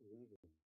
Really? Really?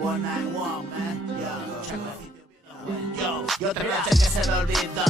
One night one, man. Yo, chaclecito bien, yo otra noche que se me olvida.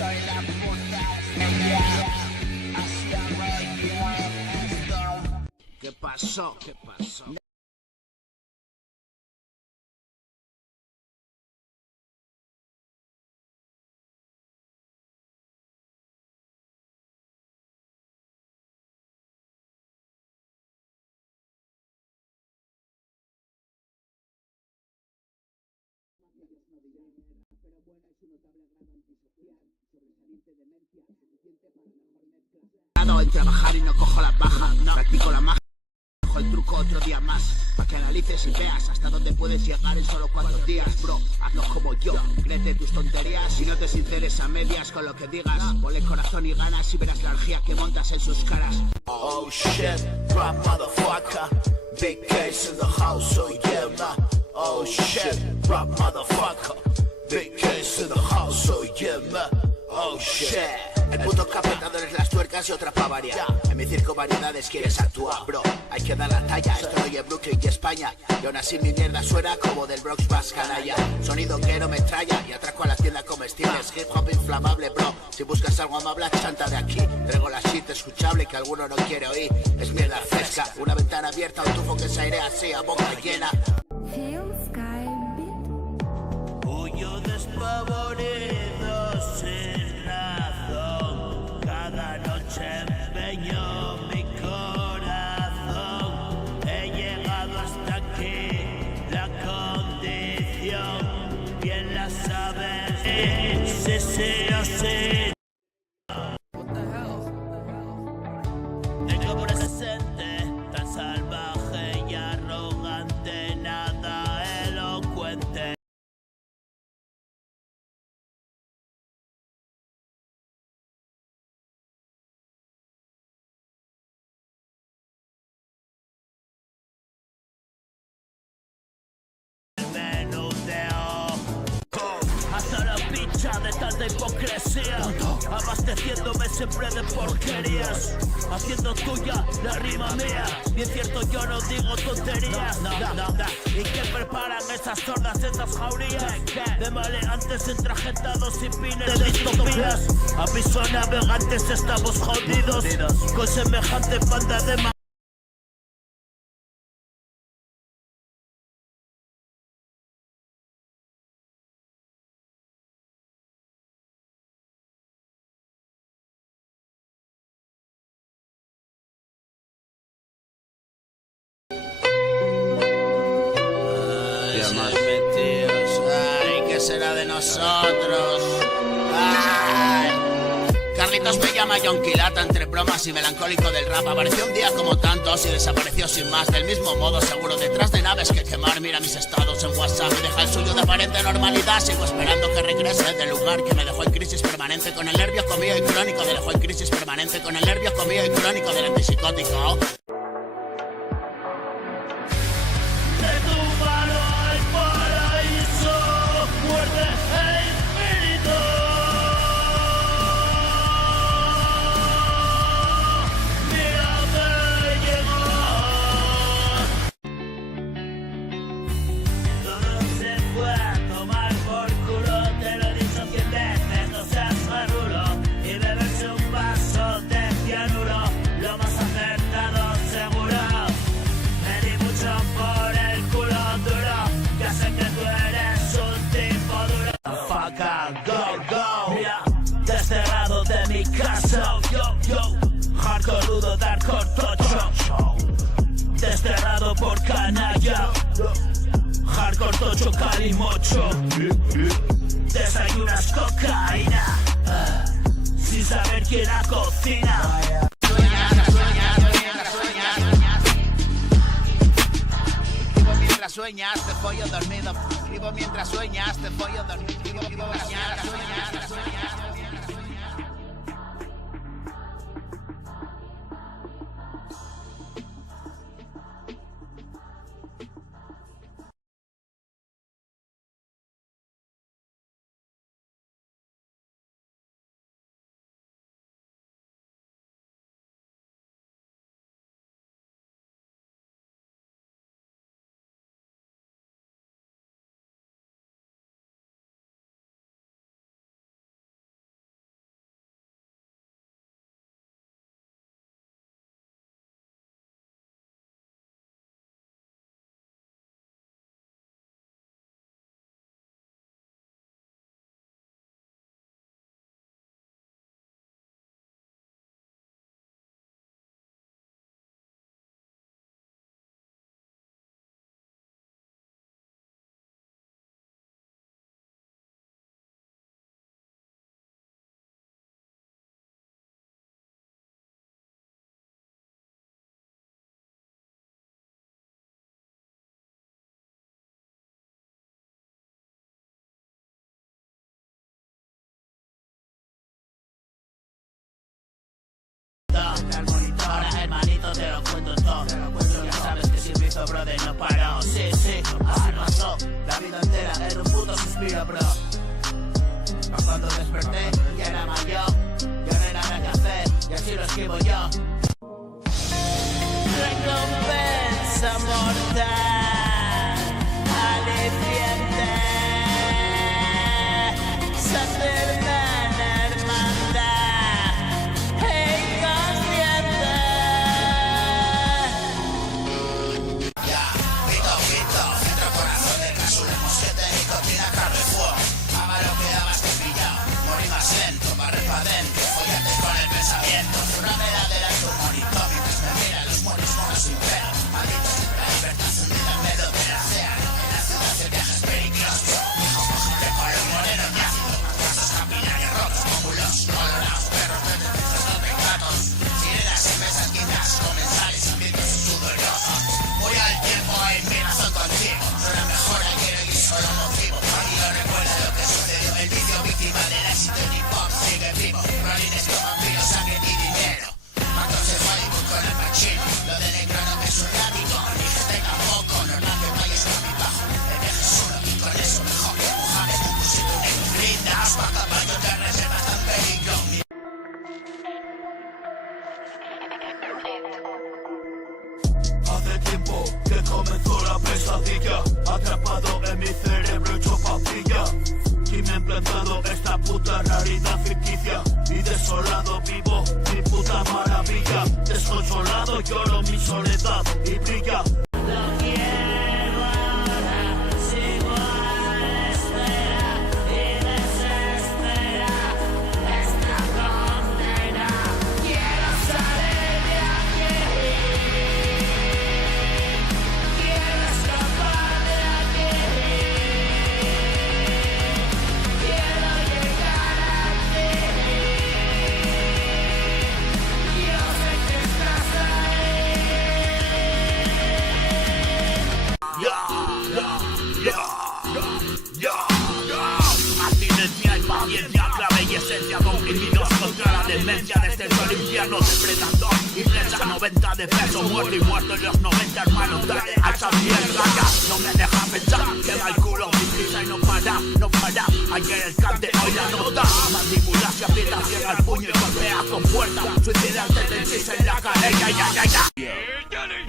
soy la puta estrella. Así hago yo esto. ¿Qué pasó? ¿Qué pasó? Pero buena y su notable grado antisocial, sobresaliente demencia, suficiente para mejor mezcla. En trabajar y no cojo las bajas, no practico la magia, cojo el truco otro día más, para que analices y veas hasta dónde puedes llegar en solo 4 días, bro. Hazlo como yo, créete tus tonterías y no te sinceres a medias con lo que digas. Ponle corazón y ganas y verás la energía que montas en sus caras. Oh shit, rap motherfucker, big case in the house, so yeah man. Oh shit, rap motherfucker, big case in the house, so yeah man. Oh shit. El puto capetador es las tuercas y otra pa' variar. En mi circo variedades quieres actuar, bro. Hay que dar la talla, estoy en Brooklyn y España. Y aún así mi mierda suena como del Bronx Bass canalla. Sonido que no me tralla y atraco a la tienda comestibles. Hip hop inflamable, bro. Si buscas algo amable, chanta de aquí. Traigo la shit escuchable que alguno no quiere oír. Es mierda fresca, una ventana abierta, un tufo que se airea así a boca llena. Huyo despavorido sin razón. Cada noche empeño mi corazón. He llegado hasta aquí, la condición bien la sabes. Sí, sí o sí. Tengo presente tan salvaje y arrogante, nada elocuente. Hasta la pincha de tanta hipocresía, abasteciéndome siempre de porquerías, haciendo tuya la rima mía. Bien cierto, yo no digo tonterías. No. ¿Y qué preparan esas sordas, esas jaurías de maleantes entrajetados y pines de distopías? Aviso a navegantes, estamos jodidos con semejante banda de Ay, ¿qué será de nosotros? Ay. Carlitos me llama John Quilata entre bromas y melancólico del rap. Apareció un día como tantos y desapareció sin más. Del mismo modo, seguro detrás de naves que quemar. Mira mis estados en WhatsApp y deja el suyo de aparente normalidad. Sigo esperando que regrese del lugar que me dejó en crisis permanente con el nervio comido y crónico. Me dejó en crisis permanente con el nervio comido y crónico del antipsicótico. Desterrado de mi casa, hardcore rudo, darkcore tocho. Desterrado por canalla, hardcore tocho, calimocho. Desayunas cocaína, sin saber quién la cocina. Mientras sueñas, te follo dormido. Vivo mientras sueñas, te follo dormido. Vivo mientras sueñas. Ahora hermanito te lo cuento todo. Ya sabes que si me hizo brother no paró. Sí, así pasó. La vida entera era un puto suspiro, bro. Pa' cuando desperté ya era mayor. Ya no era nada que hacer y así lo escribo yo. Recompensa mortal, aliciente, sacerdote, hermandad, inconsciente. Ya, pito, centro corazón de cápsula, mosquete, nicotina, carne, fuego. Ama lo que amas, te pilla, morí más lento, barre pa' dentro, fóllate con el pensamiento. Una medalla de tu monito, mientras me mira los monos sin pelo. Maldito, la libertad hundida en medio de la océano. En la ciudad de viajes peligrosos. Hijo, cógete con el moreno y ácido. Casos capilares rotos, pómulos colorados, perros de no de gatos. Sirenas y mesas quizás, comensales, ambientes sudorosos. Voy al tiempo y mi razón contigo. Suena mejor ayer y solo motivo. Aquí no recuerda lo que sucedió. El vídeo víctima del éxito en hip hop sigue vivo. Rolines con vampiros, sangre y dinero. Mato se fue y busco en el machino. Lo de negro no me suena amigo. Ni gente tampoco, normal que vayas a mi bajo. El viaje es uno y con eso mejor. Mojame un cusito negro. Brindas pa' caballo de reserva tan peligro. Hace tiempo que comenzó la pesadilla, atrapado en mi cerebro hecho papilla. Y me ha implantado esta puta realidad ficticia. Y desolado vivo, mi puta maravilla. Desconsolado lloro mi soledad y brilla. Lo quiero ahora, sigo a la espera y desespera esta condena. Quiero salir de aquí, quiero escapar de aquí, quiero llegar a ti. Yo sé que estás ahí. Abstinencia y paciencia, clave y esencia, comprimidos contra la demencia. Desde el sol infierno, depredador y flecha, 90 de peso, muerto y muerto en los 90, hermano, dale a esa mierda ya. No me deja pensar, que va el culo, mi prisa y no para. Ayer el cante, hoy la nota. Mandíbula se aprieta, cierra el puño y golpea con fuerza. Suicida el tendencis en la cadera,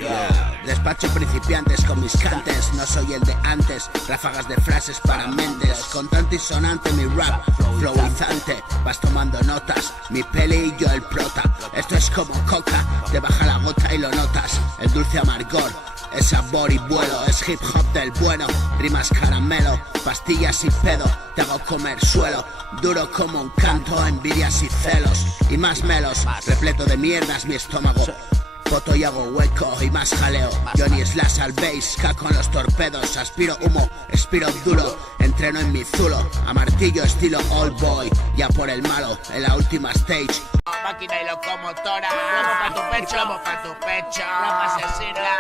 Yeah. Despacho principiantes con mis cantes. No soy el de antes. Ráfagas de frases para mentes. Contante y sonante mi rap. Flowizante. Vas tomando notas. Mi peli y yo el prota. Esto es como coca. Te baja la gota y lo notas. El dulce amargor. Es sabor y vuelo. Es hip hop del bueno. Rimas caramelo. Pastillas y pedo. Te hago comer suelo. Duro como un canto. Envidias y celos. Y más melos. Repleto de mierdas mi estómago. Foto y hago hueco y más jaleo. Johnny Slash al bass, caco en los torpedos. Aspiro humo, expiro duro. Entreno en mi zulo, a martillo estilo old boy. Ya por el malo, en la última stage. Máquina y locomotora, plomo pa' tu pecho, plomo pa' tu pecho, plomo asesina,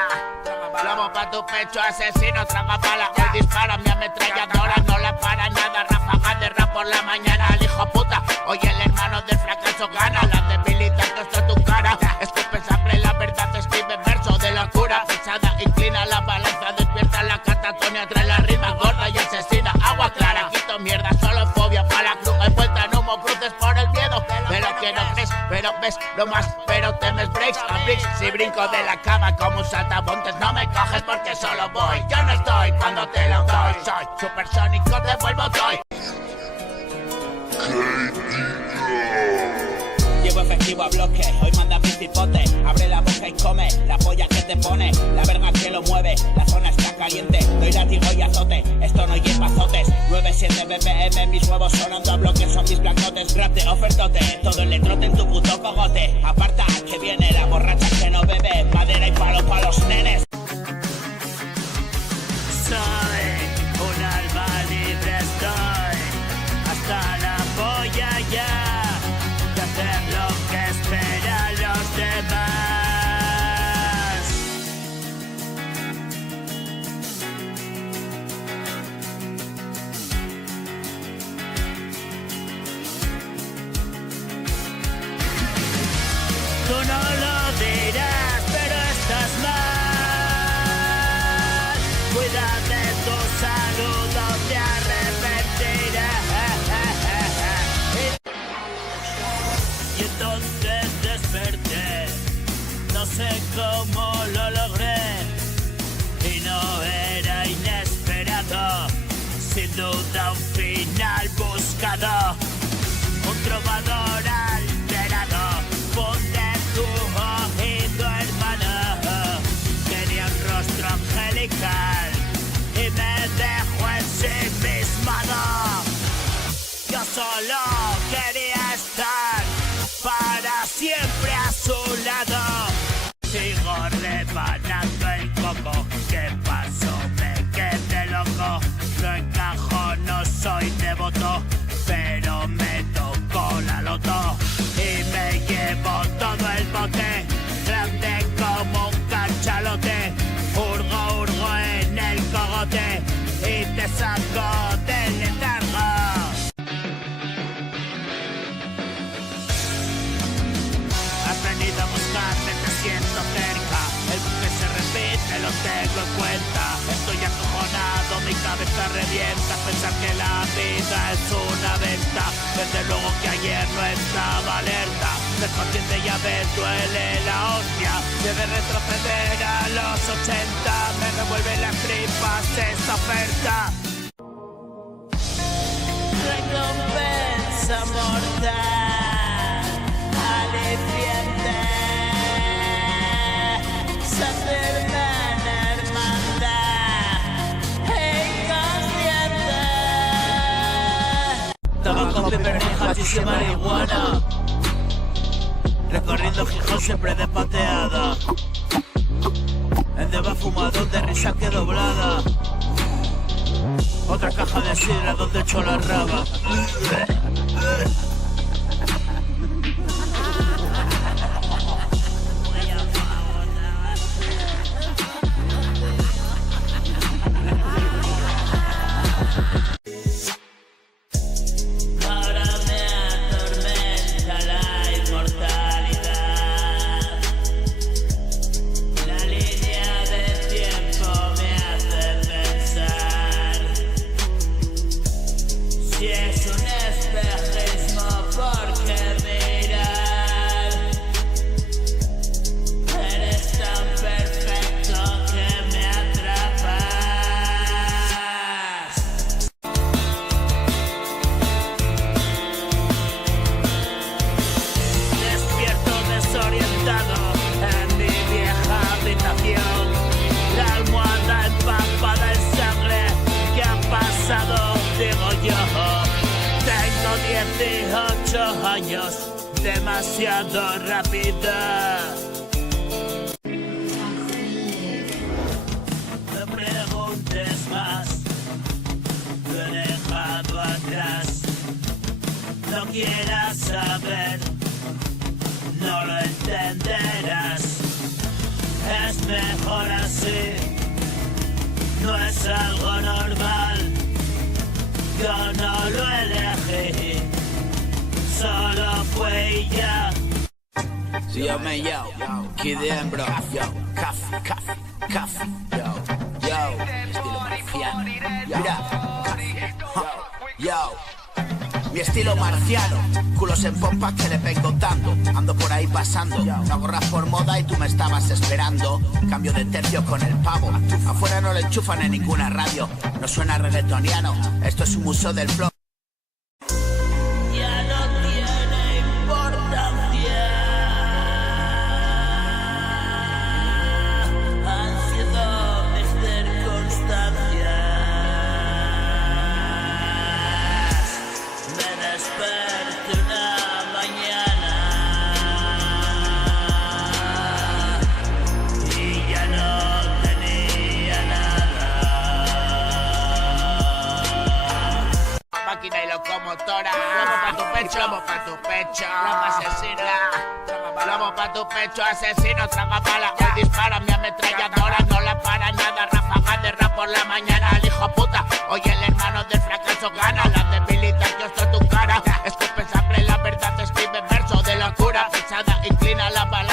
plomo pa' tu pecho, asesino, traga bala, hoy dispara mi ametralladora, no la para nada, ráfaga de rap por la mañana, el hijo puta, hoy el hermano del fracaso gana, la debilita esto tu cara, escupe sangre, la verdad escribe verso de locura, pesada, inclina la balanza, despierta la catatonia, trae la rima gorda y asesina, agua clara, quito mierda, solo fobia, para la cruz, envuelta en humo, cruces por el miedo, pero que no crees, pero ves lo más, pero temes breaks a bricks. Si brinco de la cama como un saltamontes, no me coges porque solo voy. Yo no estoy cuando te lo doy. Soy supersónico, te vuelvo doy. Llevo efectivo a bloque, hoy manda mi cipote. Abre la boca y come, la polla que te pone, la verga que lo mueve, la zona está caliente. Doy látigo y azote, esto no lleva azotes. 9-7 BPM, mis huevos sonando a bloques, son mis blancnotes. Rap de ofertote, todo el letrote en tu puto cogote. Aparta que viene la borracha que no bebe, madera y palo pa' los nenes. Soy un alma libre, estoy hasta la polla ya de hacer lo que esperan los demás. Tú no lo dirás, pero estás mal. Cuida de tu salud o te arrepentirás. Y entonces desperté, no sé cómo lo logré, y no era inesperado, sin duda un final buscado. Un trovador alterado, funde tu oído hermano. Tenía un rostro angelical y me dejó ensimismado. Yo solo quería estar para siempre a su lado. Sigo rebanando el coco, ¿qué pasó? Me quedé loco. No encajo, no soy devoto, pero me tocó la loto y me llevo todo el bote, grande como un cachalote. Hurgo en el cogote y te saco del letargo. Has venido a buscarme, te siento cerca. El buque se repite, lo tengo en cuenta. Estoy acojonado, mi cabeza revienta. Pensar que la vida es una venta. Desde luego que ayer no estaba alerta. Ser consciente ya ves, duele la hostia. Debe retroceder a los 80. Me revuelve las tripas esta oferta. Recompensa mortal, aliciente, Saturnan hermandad inconsciente. Tabaco, peper, hachís y marihuana, recorriendo Gijón siempre de pateada. En deba fumador de risa que doblada. Otra caja de sidra donde echo la raba. Tengo 18 años, demasiado rápida. No preguntes más, lo he dejado atrás. No quieras saber, no lo entenderás. Es mejor así, no es algo normal. Yo no lo elegí, solo fue y ya. Si yo me yo, Kid Embro, yo, coffee, yo, estilo marciano, mira, yo, mi estilo marciano, culos en pompa que le vengo dando, ando por ahí pasando, no hago rap por moda y tú me estabas esperando, cambio de tercio con el pavo, afuera no le enchufan en ninguna radio, no suena reggaetoniano, esto es un museo del flow. Ya no tiene importancia, han sido mis circunstancias. Me desperté una mañana y ya no tenía nada. Máquina y locomotora, plomo pa' tu pecho, rama asesina. Plomo pa' tu pecho, asesino, traga bala. Hoy dispara mi ametralladora, no la para nada. Ráfaga de rap por la mañana, al hijo puta. Hoy el hermano del fracaso gana, la debilidad que ostro tu cara. Escupe sangre, la verdad escribe verso de locura. Pesada, inclina la bala.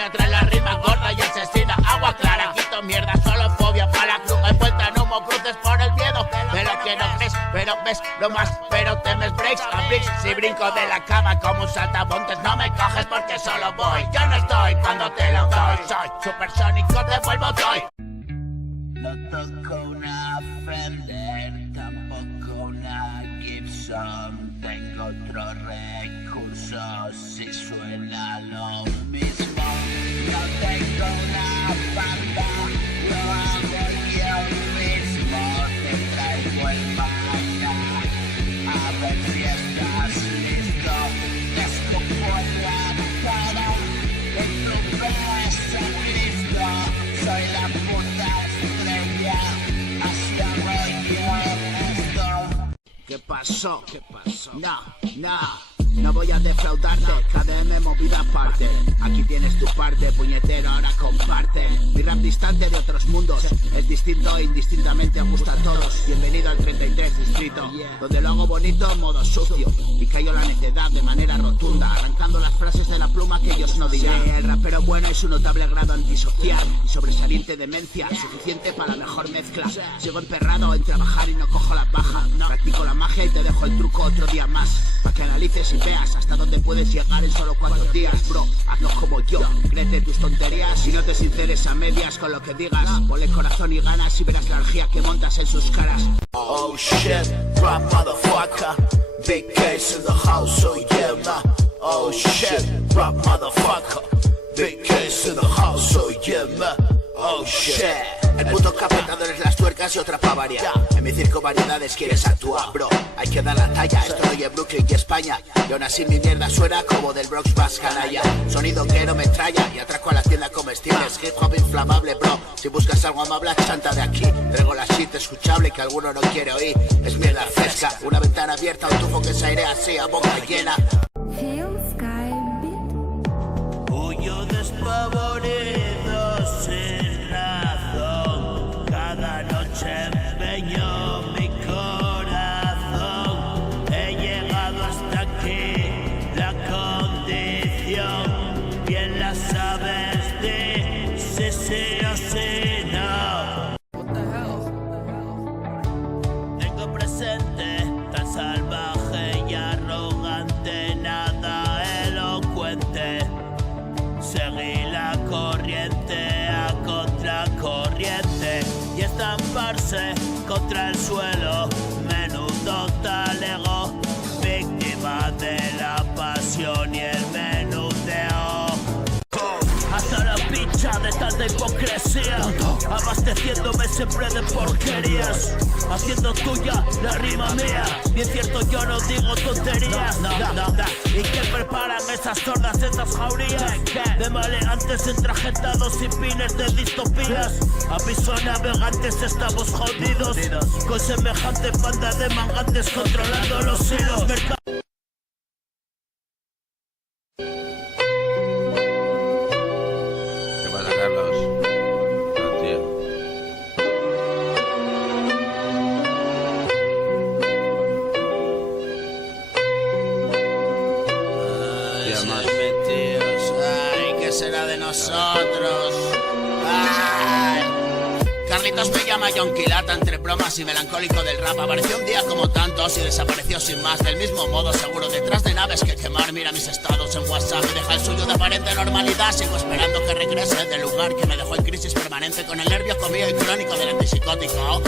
demonio trae la rima gorda y asesina. Agua clara, quito mierda, solo fobia para la cruz. Envuelta en humo, cruces por el miedo. De lo que no crees, pero ves lo más, pero temes breaks a bricks. Si brinco de la cama como un saltamontes, no me coges porque solo voy. Yo no estoy cuando te lo doy. Soy supersónico, te vuelvo hoy. No toco una Fender, tampoco una Gibson. Tengo otros recursos si suena lo mismo. No tengo una banda, lo hago yo mismo. Te traigo el manga, a ver si estás listo. Te escupo en la cara, en tu beso a Cristo. Soy la puta estrella, así hago yo esto. ¿Qué pasó? ¿Qué pasó? No voy a defraudarte, KDM movida aparte. Aquí tienes tu parte, puñetero, ahora comparte. Mi rap distante de otros mundos, es distinto e indistintamente gusta a todos. Bienvenido al 33 distrito, donde lo hago bonito, modo sucio. Y callo la necedad de manera rotunda, arrancando las frases de la pluma que ellos no dirán. Sí, el rapero bueno es un notable grado antisocial y sobresaliente demencia, suficiente para la mejor mezcla. Sigo emperrado en trabajar y no cojo la baja. Practico la magia y te dejo el truco otro día más, para que analices y veas hasta dónde puedes llegar en solo 4 días. Bro, hazlo como yo, créete tus tonterías y no te sinceres a medias con lo que digas. Ponle corazón y ganas y verás la energía que montas en sus caras. Oh shit, rap motherfucker. Big case in the house, oh yeah, ma. Oh shit, rap motherfucker. Big case in the house, oh yeah, ma. Oh shit. El puto capetador es las tuercas y otra pa' variar. En mi circo variedades quieres actuar, bro. Hay que dar la talla, estoy en Brooklyn y España. Y aún así mi mierda suena como del Bronx Bass canalla. Sonido que no me tralla y atraco a la tienda comestibles. Hip hop inflamable, bro. Si buscas algo amable, chanta de aquí. Traigo la shit escuchable que alguno no quiere oír. Es mierda fresca, una ventana abierta, un tufo que se airea así a boca llena. Huyo despavorido sin razón. Cada noche empeño mi corazón. He llegado hasta aquí, la condición. Bien la sabes de si sí o si no. Tengo presente tan salvaje y arrogante, nada elocuente. Seguí la corriente a contracorriente y estamparse contra el suelo. Menudo talego, víctima de la pasión y el menudeo. Hasta la pincha de tanta hipocresía, abasteciéndome siempre de porquerías, haciendo tuya la rima mía. Bien cierto, yo no digo tonterías. ¿Y qué preparan esas sordas, esas jaurías de maleantes entrajetados y pines de distopías? Aviso a navegantes, estamos jodidos con semejante banda de mangantes controlando los hilos. Será de nosotros. Ay. Carlitos me llama Yonki Lata, entre bromas y melancólico del rap. Apareció un día como tantos y desapareció sin más. Del mismo modo, seguro detrás de naves que quemar. Mira mis estados en WhatsApp, me deja el suyo de aparente normalidad. Sigo esperando que regrese del lugar que me dejó en crisis permanente, con el nervio comido y crónico del antipsicótico.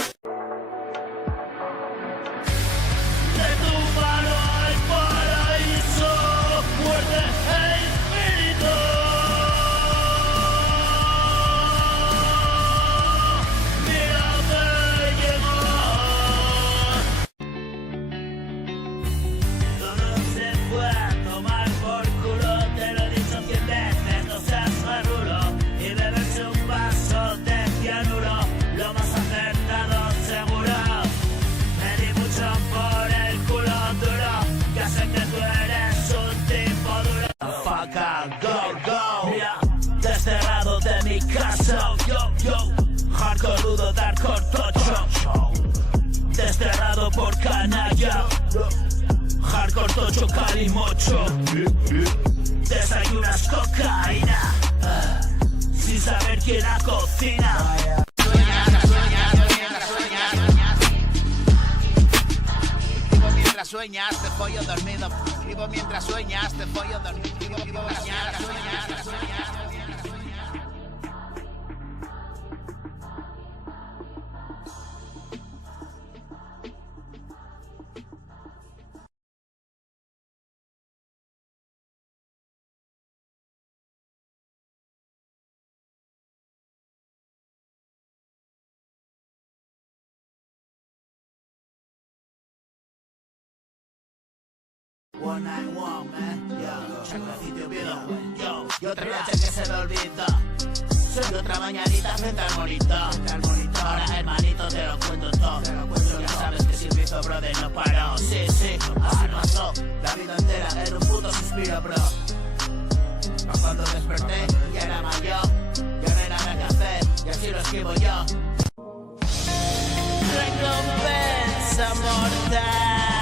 Desterrado de mi casa, hardcore rudo, darkcore tocho. Desterrado por canalla, hardcore tocho, calimocho. Desayunas cocaína, sin saber quién la cocina. Sueñas, te pollo dormido. Vivo mientras sueñas, te pollo dormido. Vivo mientras sueñas. One night one, man, yo, si te olvido, yo, y otra noche que se me olvida. Soy otra mañanita frente al monitor. Ahora hermanito te lo cuento todo. Ya sabes que si el hizo brother no paró. Sí, sí, así pasó. La vida entera era un puto suspiro, bro. Pero cuando desperté ya era mayor. Ya no hay nada que hacer y así lo escribo yo. Recompensa mortal.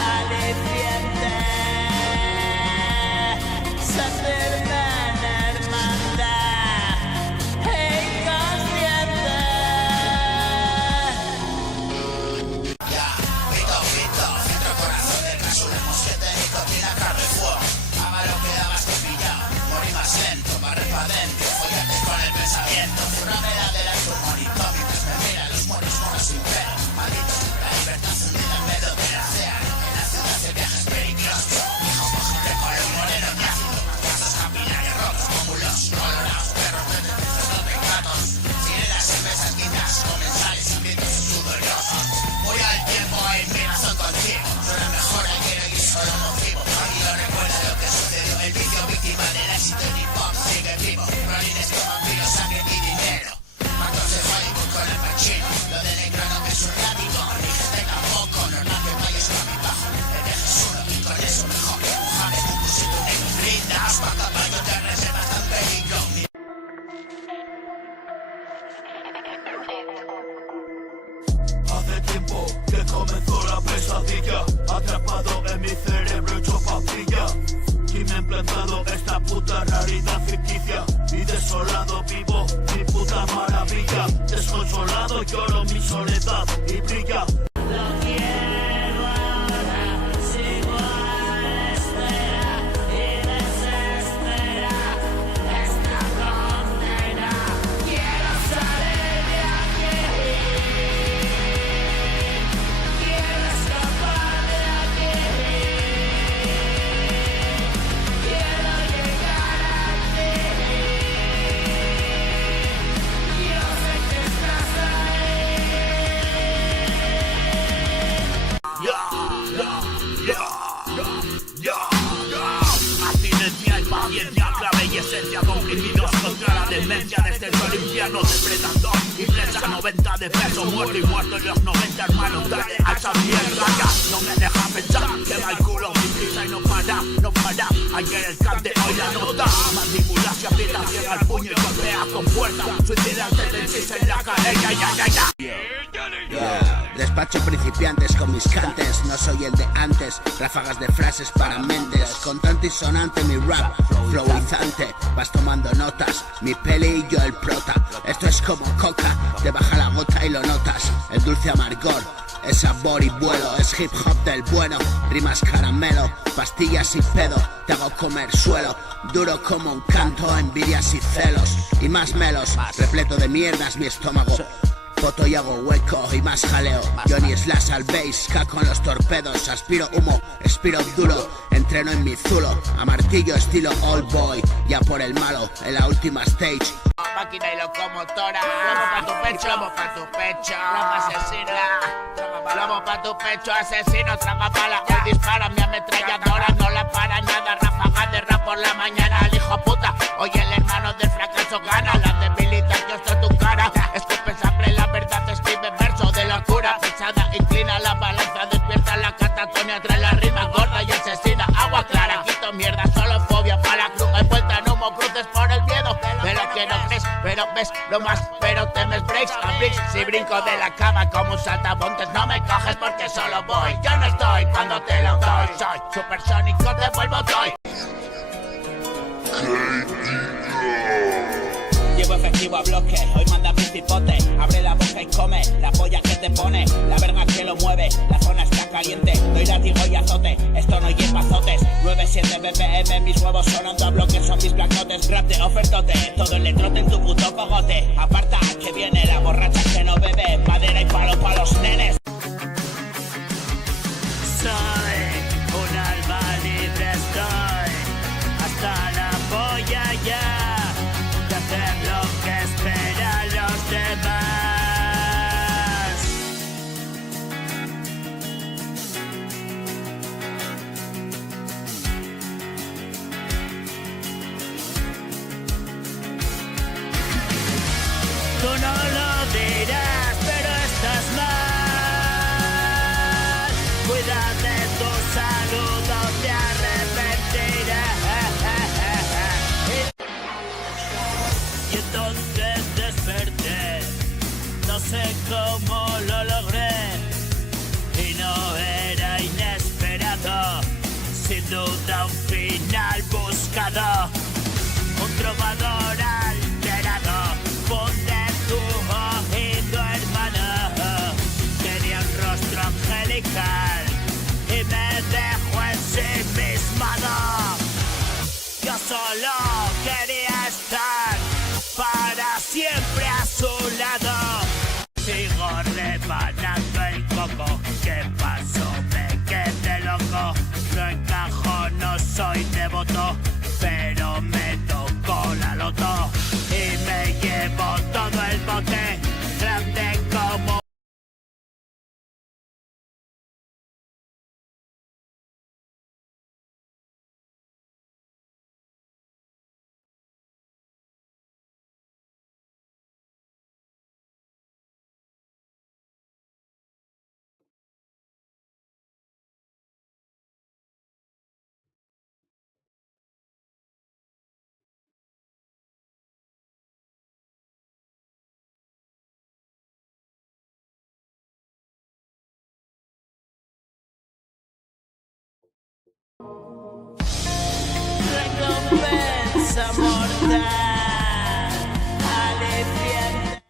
Aliciente, Saturna, hermandad, inconsciente. Ya, pito, centro corazón del caso de mosquete, nicotina, carne y fuego. Ama lo que dabas que pillado, morí más lento, barre pa' dentro, follate con el pensamiento. Furrame la de la monito, mientras me mira los moros monos sin pelo. Maldito, la libertad fundida en medio de la océano. De viajes peligrosos, hijo de color moreno de ácido, casos capilares rotos, cúmulos colorados, perros de gatos, sirenas cervezas, guindas, comensales, ambientes sudorosos. Voy al tiempo en mi razón contigo, suena mejor ayer y solo motivo. Aquí lo recuerda lo que sucedió, el vídeo víctima del éxito en hip hop sigue vivo. Rolines con vampiros, sangre y dinero. Matos de Hollywood con el machino, lo de negro no es un látigo, ni gente tampoco, normal que vayas con mi bajo. Con eso mejor, mojame tu cosito negro. Brindas pa' caballo, te reservas tan peligro. Hace tiempo que comenzó la pesadilla, atrapado en mi cerebro hecho papilla. Y me ha implantado esta puta realidad ficticia. Y desolado vivo mi puta maravilla. Desconsolado lloro mi soledad y brilla. Lo quiero ahora, sigo a la espera y desespera esta condena. Quiero salir de aquí, quiero escapar de aquí, quiero llegar a ti. Yo sé que estás ahí. Abstinencia y paciencia, clave y esencia, comprimidos contra la demencia. Desde el sol infierno, depredador y flecha 90 de peso, muerto y muerto en los 90, hermano, dale a esa mierda ya. No me deja pensar, que va el culo, mi prisa y no para. Ayer el cap de hoy la nota, mandíbula se aprieta, cierra el puño y golpea con fuerza. Suicida tendencias en la cadera, Yeah. Despacho principiantes con mis cantes, no soy el de antes. Ráfagas de frases para mentes, contante y sonante mi rap, flowizante. Vas tomando notas, mi peli y yo el prota. Esto es como coca, te baja la gota y lo notas. El dulce amargor, es sabor y vuelo, es hip hop del bueno. Rimas caramelo, pastillas y pedo, te hago comer suelo. Duro como un canto, envidias y celos. Y más melos, repleto de mierdas mi estómago. Foto y hago hueco y más jaleo. Johnny Slash al bass, caco en los torpedos. Aspiro humo, expiro duro. Entreno en mi zulo, a martillo estilo old boy. Ya por el malo, en la última stage. Máquina y locomotora, plomo pa' tu pecho, plomo pa' tu pecho, plomo asesina, plomo pa' tu pecho, asesino, traga bala, hoy dispara mi ametralladora, no la para nada, ráfaga de rap por la mañana, al hijo puta, hoy el hermano del fracaso gana, la debilidad que ostra tu cara, escupe sangre, la verdad escribe verso de locura, pesada, inclina la balanza, despierta la catatonia, trae la rima gorda y asesina, agua clara, quito mierda, solo fobia para la cruz, envuelta en humo, cruces por el miedo, de lo que no crees, pero ves lo más, pero temes breaks a bricks. Si brinco de la cama como un saltamontes, no me coges porque solo voy. Yo no estoy cuando te lo doy, soy supersónico, te vuelvo toy. efectivo a bloque, hoy manda mi pipote. Abre la boca y come, la polla que te pone, la verga que lo mueve, la zona está caliente. Doy látigo y azote, esto no lleva azotes. 9-7 BPM, mis huevos sonando a bloque, son mis blancotes. Rap de ofertote, todo el letrote en tu puto cogote. Aparta que viene la borracha que no bebe, madera y palo pa' los nenes. Soy un alma libre, estoy hasta la polla ya de hacer lo que esperan los demás. Tú no lo dirás, pero estás mal. Cuida de tu salud o te arrepentirás. Y entonces desperté, no sé cómo lo logré. Y no era inesperado, sin duda un final buscado. Un trovador alterado, ponte tu oído, hermano. Tenía un rostro angelical y me dejó ensimismado. Yo solo quería estar para siempre a su lado. Sigo rebanando el coco. ¿Qué pasó? Me quedé loco. No encajo, no soy devoto, pero me tocó la loto y me llevo todo el bote, grande como... Recompensa mortal, aliviante.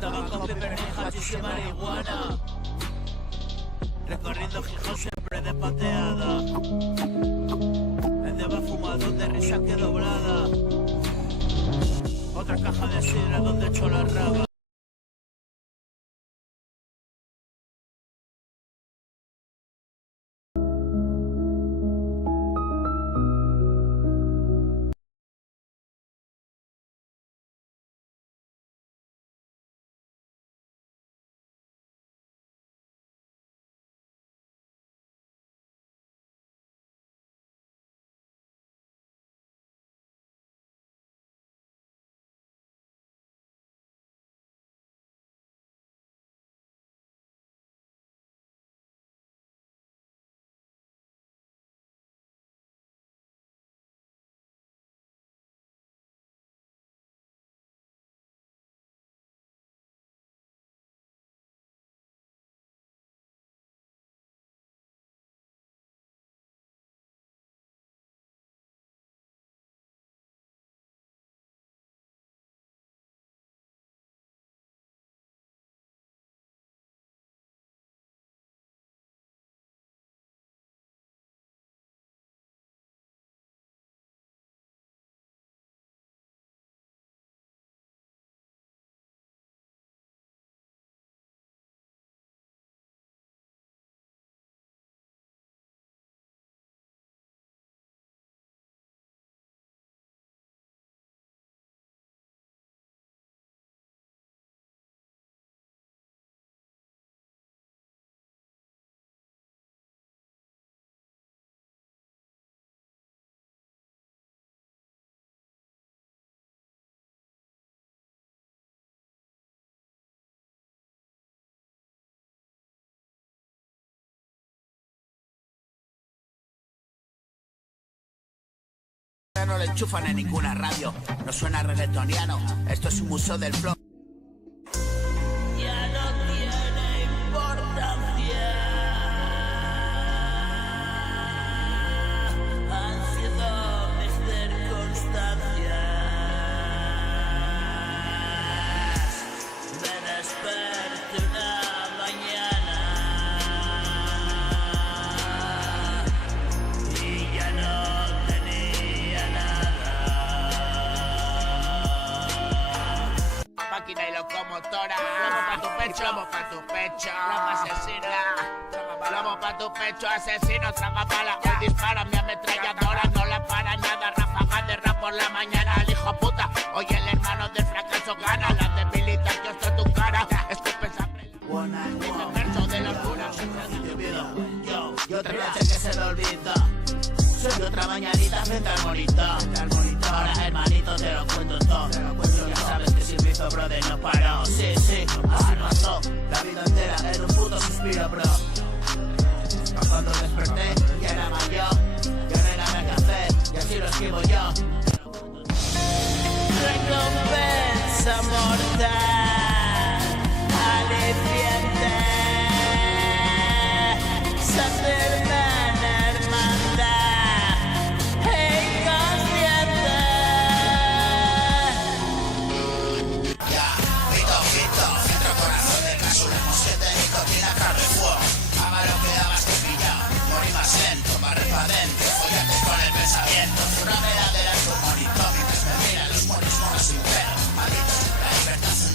Tabaco, pepper, hachís y marihuana. Recorriendo Gijón siempre de pateada. El deba fumado de risa que doblada. Otra caja de sidra donde echo la raba. No le enchufan en ninguna radio, no suena reggaetoniano, esto es un museo del flow. Ya no tiene importancia. activa y locomotora. Plomo pa' tu pecho, plomo pa' tu pecho. Rapa asesina, plomo pa' tu pecho, asesino, traga bala. Hoy dispara mi ametralladora, no la para nada. Ráfaga de rap por la mañana, al hijo puta. Hoy el hermano del fracaso gana. La debilidad que os trae tu cara. Estoy pensando en el verso de locura. Y otra noche que se me olvida. Soy otra mañanita frente al monitor. Ahora hermanito te lo cuento todo. Ya sabes que si me hizo brother no paró. Sí, así pasó. La vida entera era un puto suspiro, bro. Cuando desperté ya era mayor. Ya no hay nada que hacer y así lo escribo yo. Recompensa mortal, aliciente, Sanderman hermandad, inconsciente. Ya, fito, centro corazón de casulemos 7, nicotina, carne y fuego. Ama lo que amas que pilla, morí más lento, barre pa' dentro, follate con el pensamiento. Una medalla de la comunidad, mientras me miran los monos sin pelo, malditos, la libertad se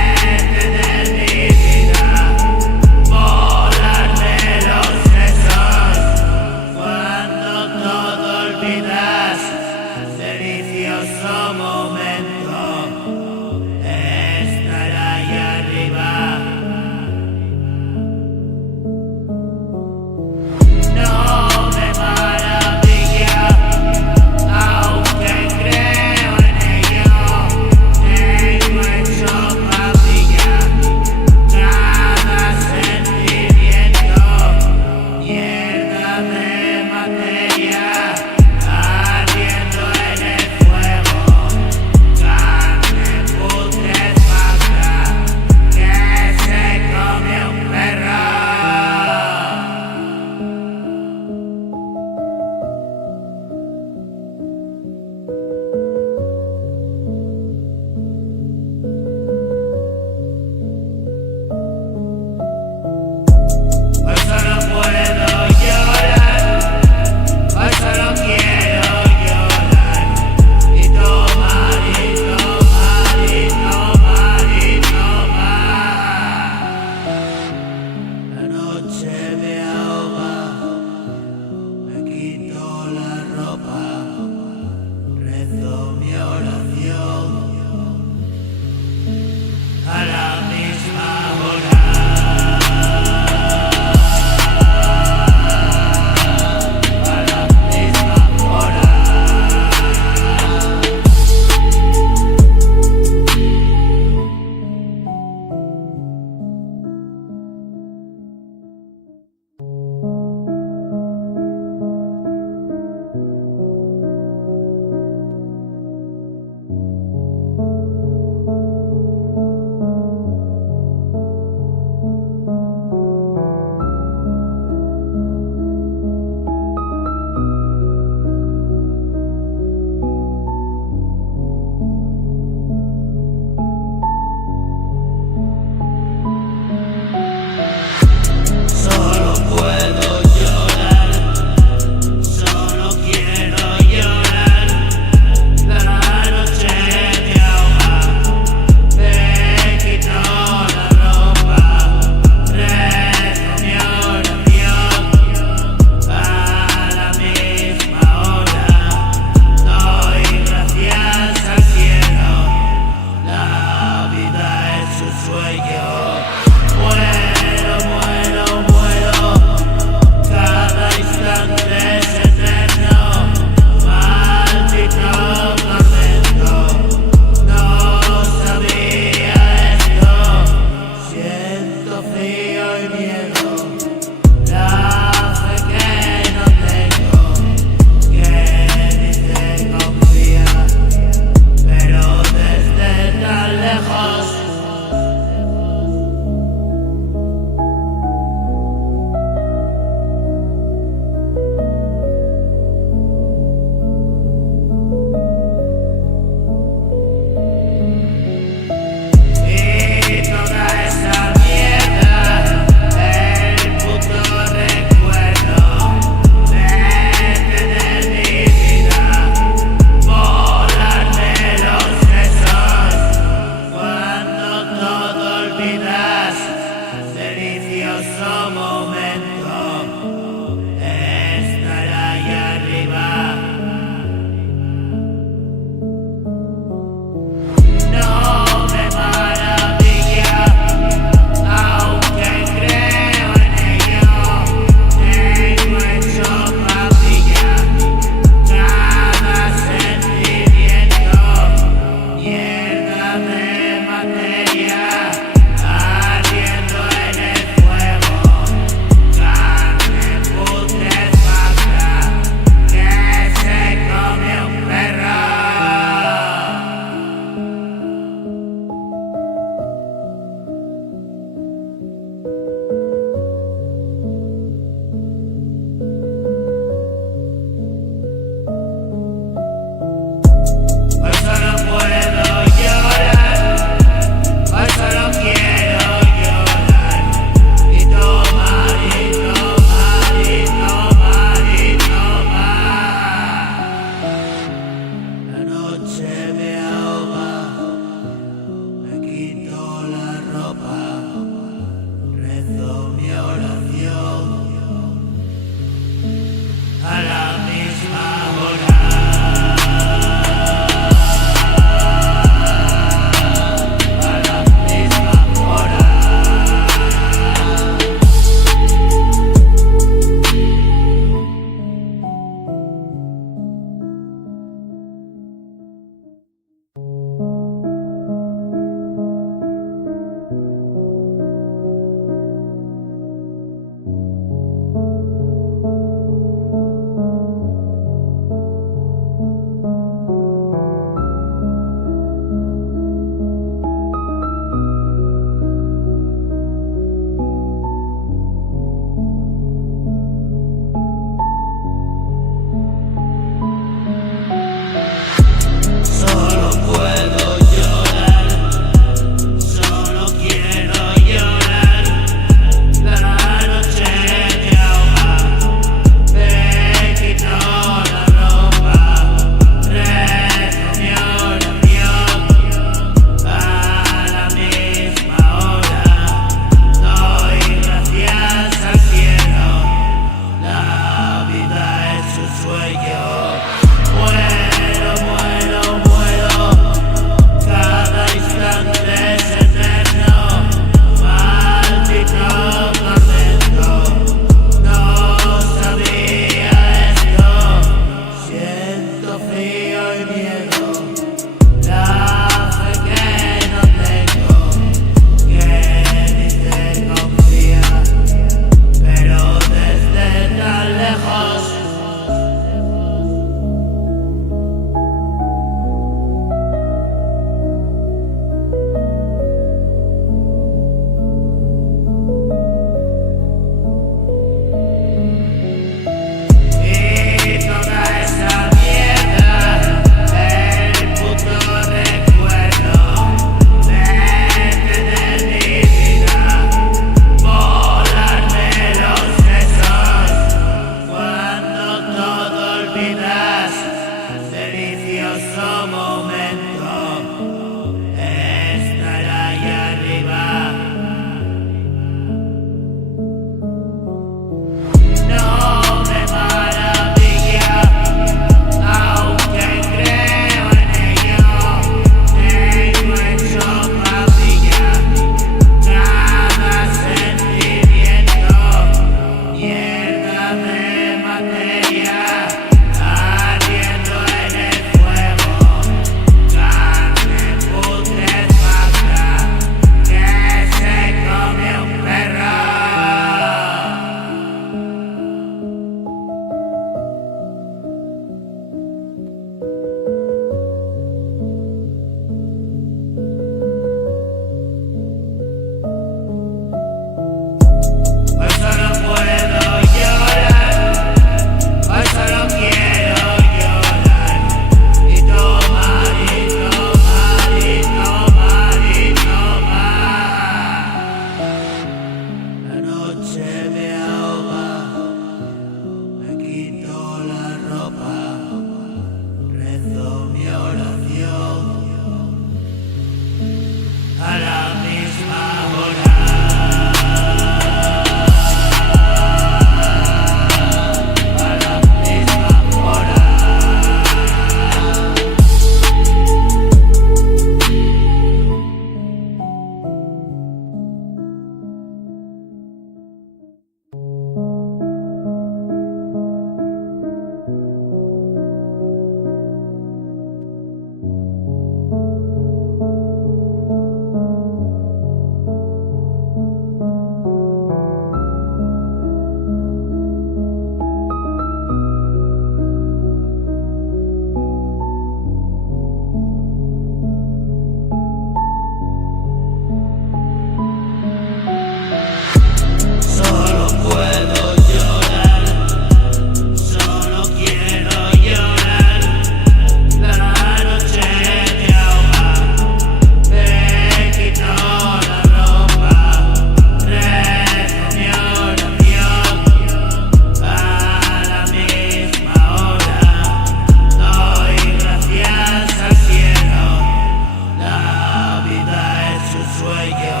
sueño.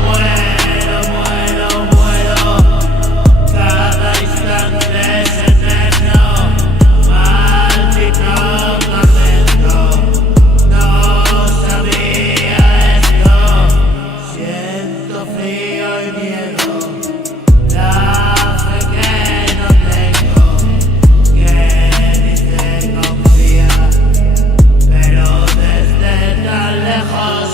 Muero, muero, muero, cada instante es eterno, maldito tormento, no sabía esto, siento frío y miedo, la fe que no tengo, que dice confía, pero desde tan lejos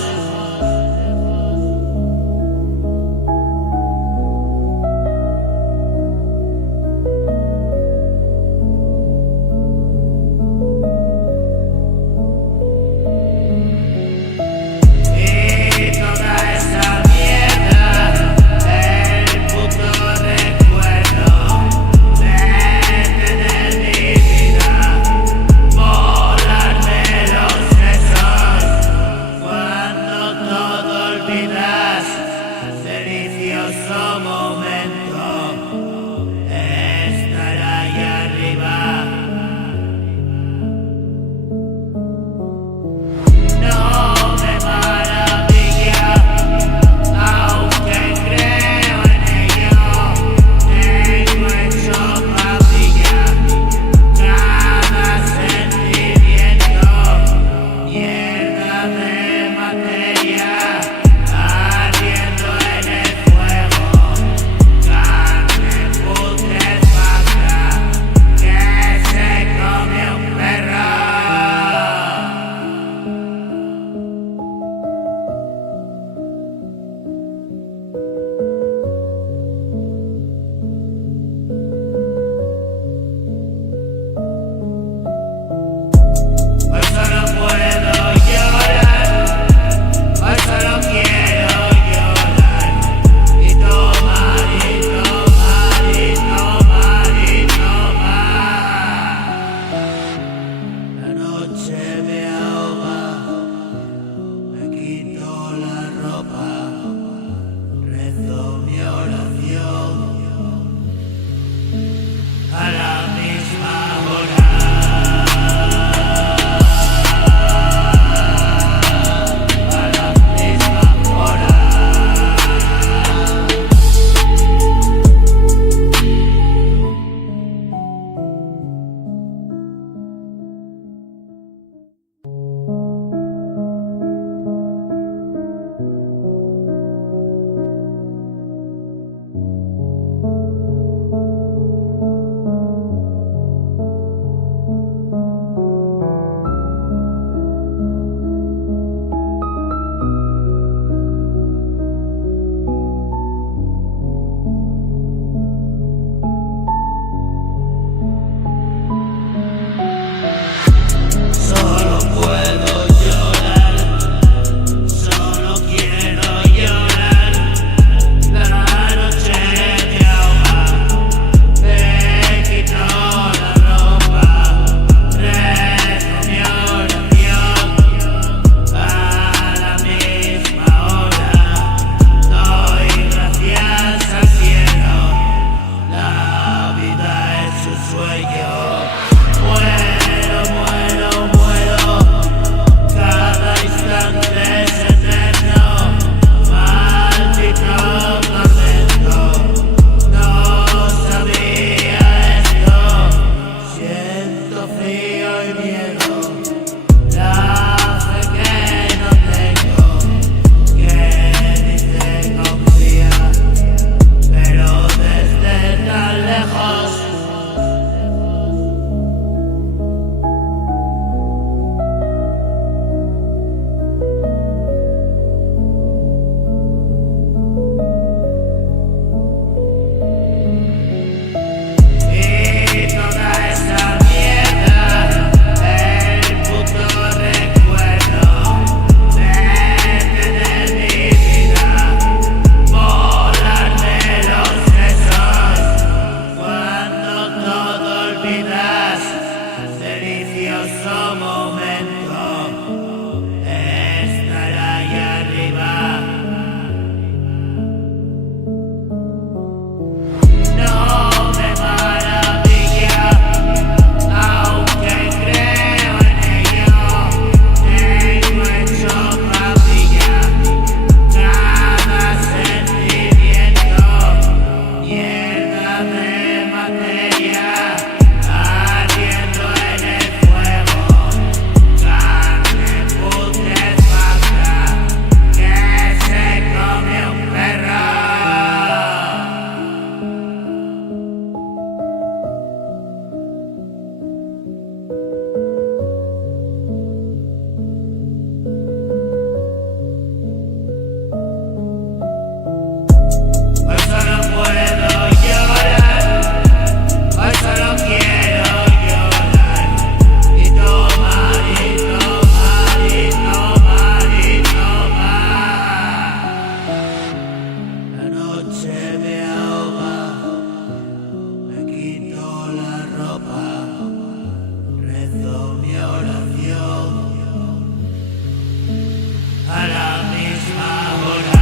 a la misma hora.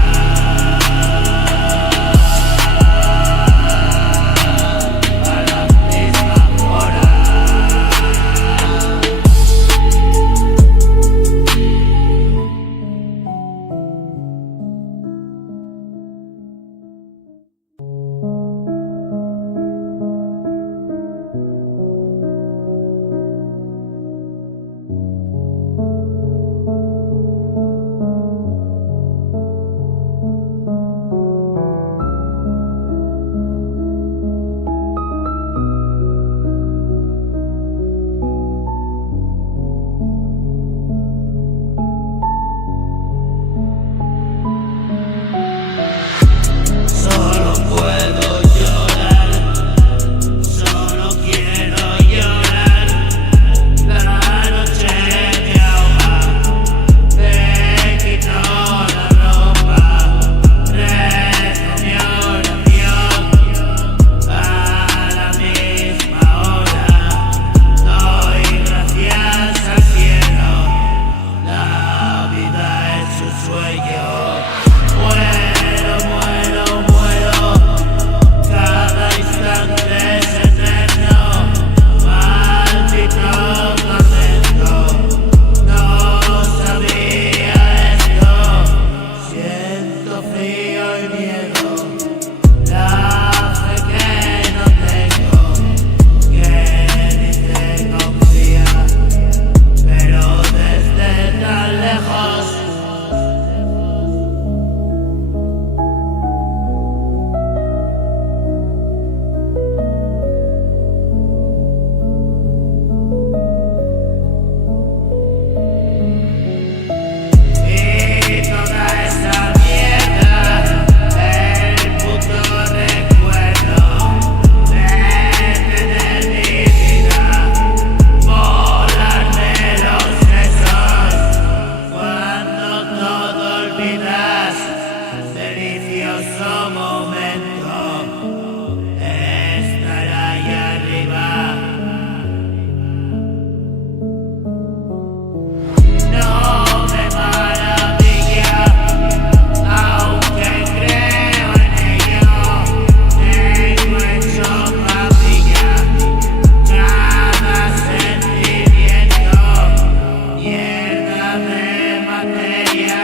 Materia.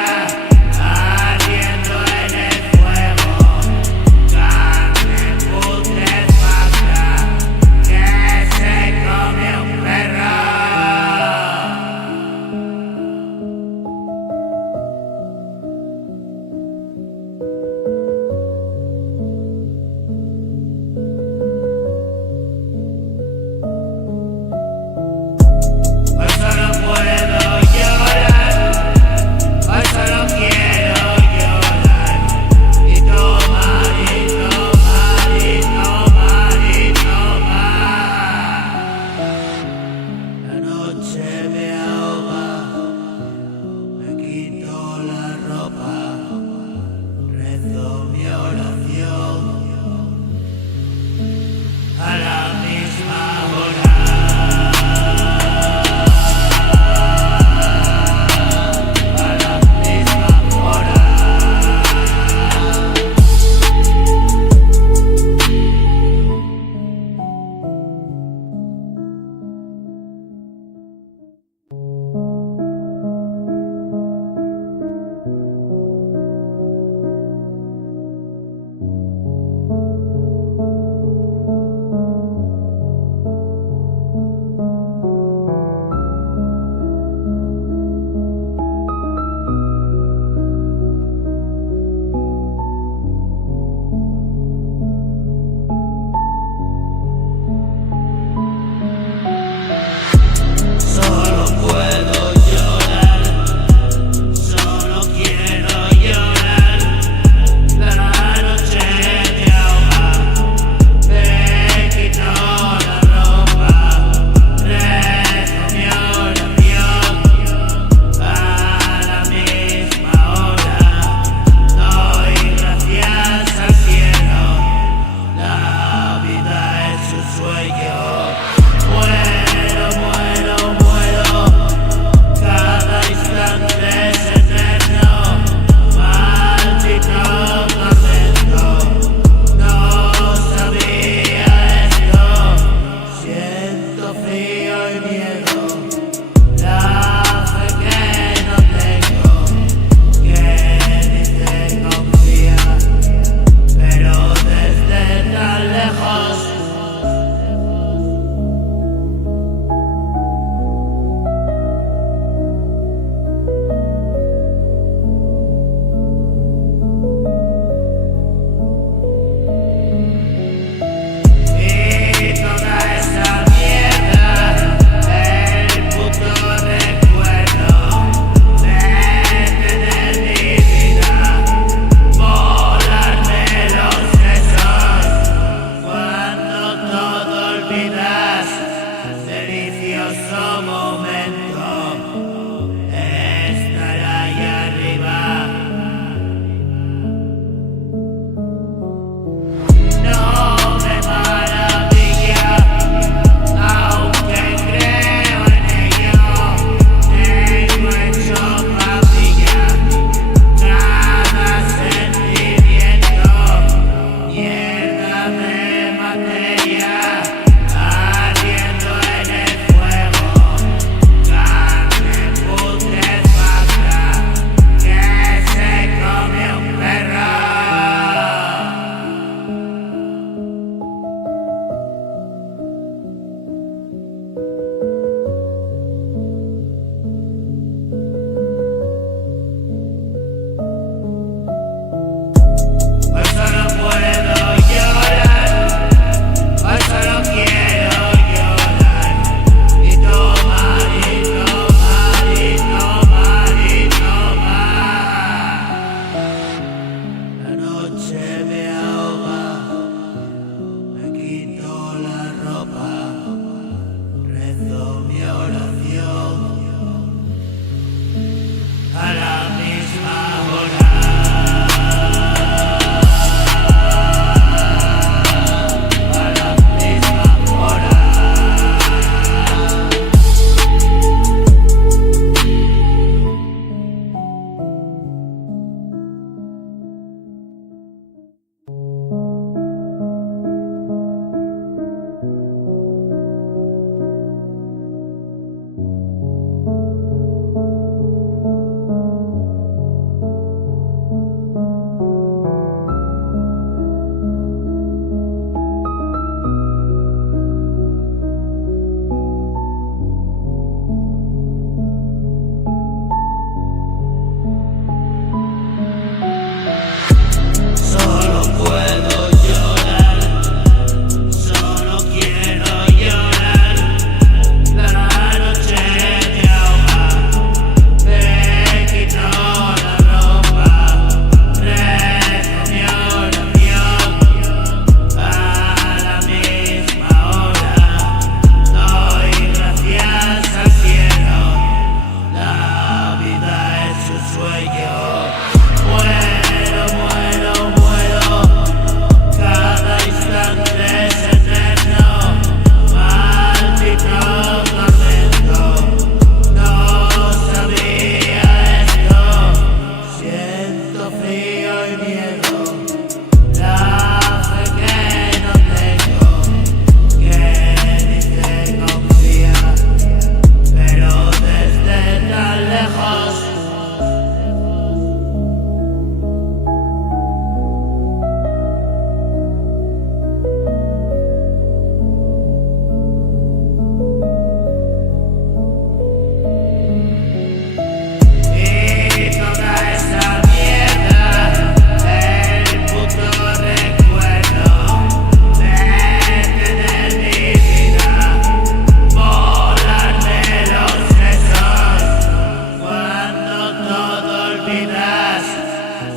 olvidas,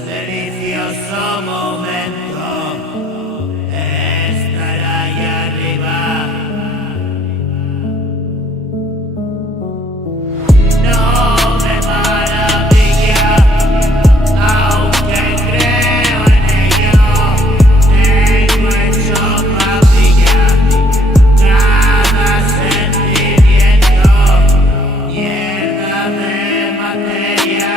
delicioso momento, estar ahí arriba. No me maravilla, aunque creo en ello, tengo hecho papilla, cada sentimiento, mierda de materia.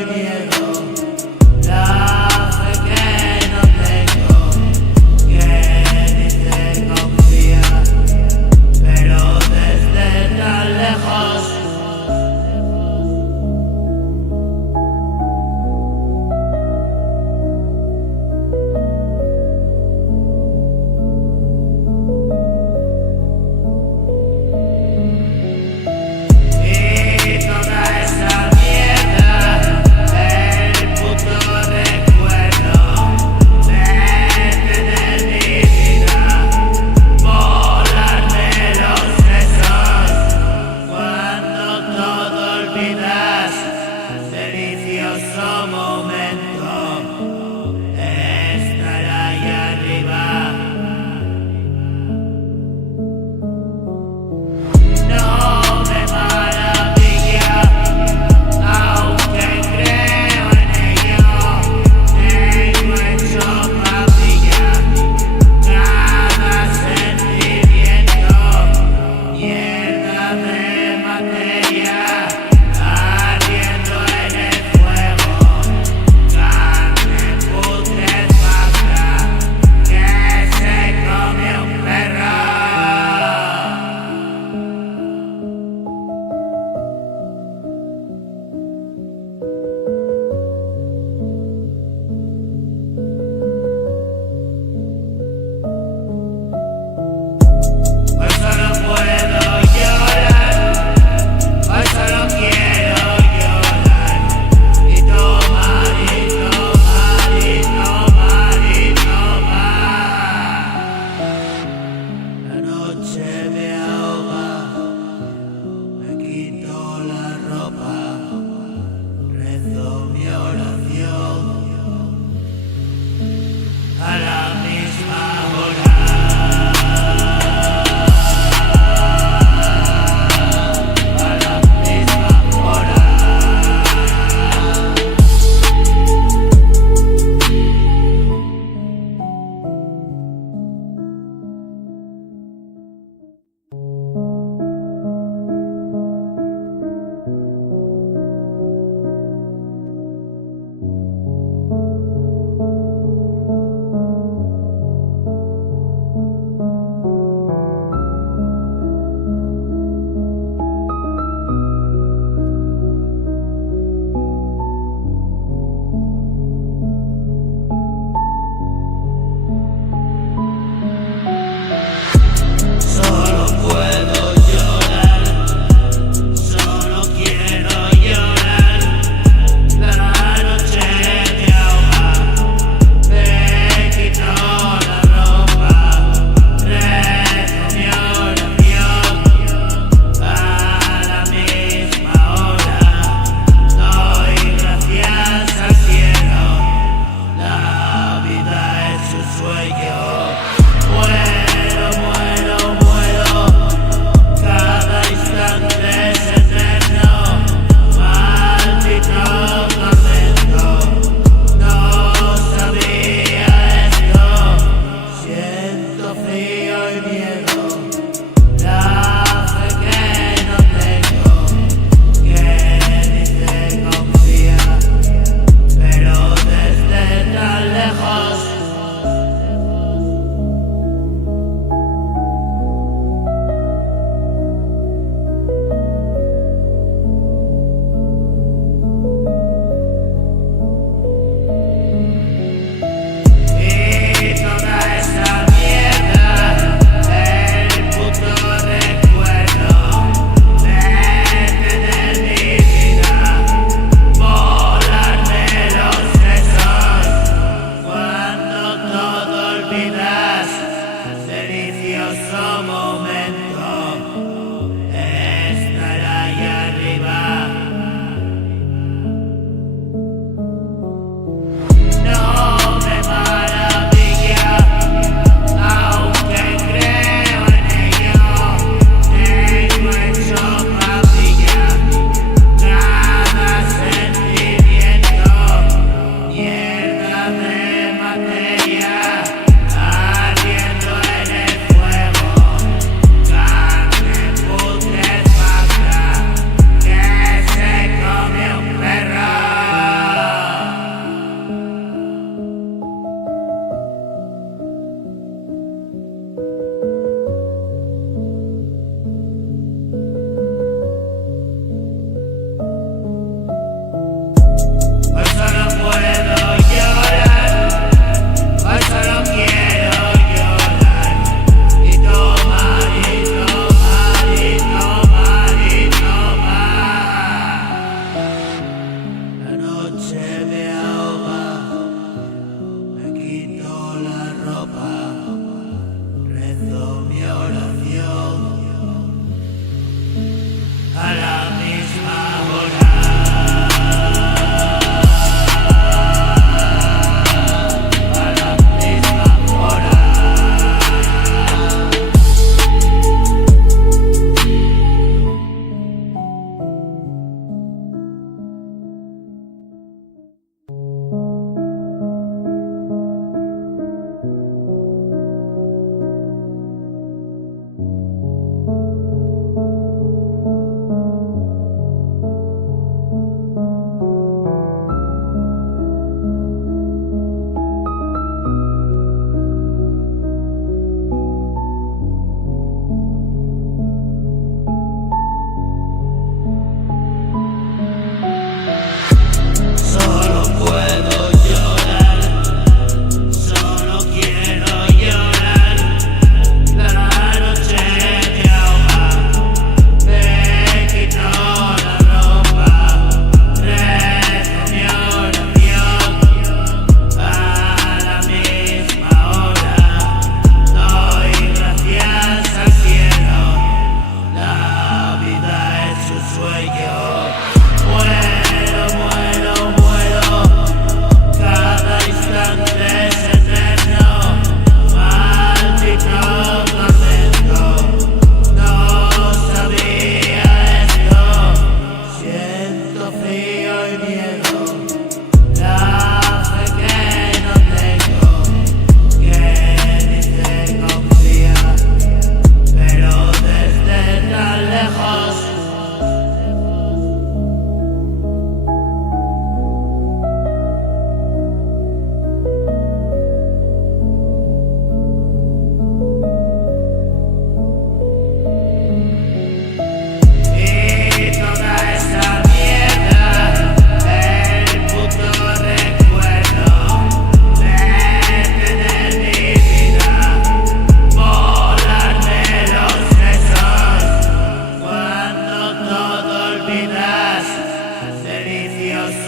el miedo, la fe que no tengo, que dice confía, pero desde tan lejos. Y toda esa mierda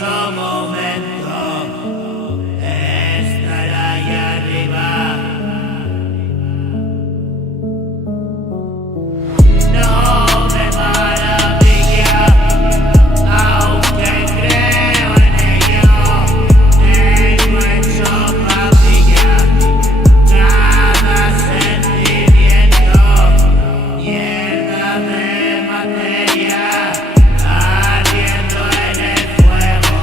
glorioso momento estar ahí arriba. No me maravilla, aunque creo en ello. Tengo hecho papilla cada sentimiento, mierda de materia ardiendo en el fuego.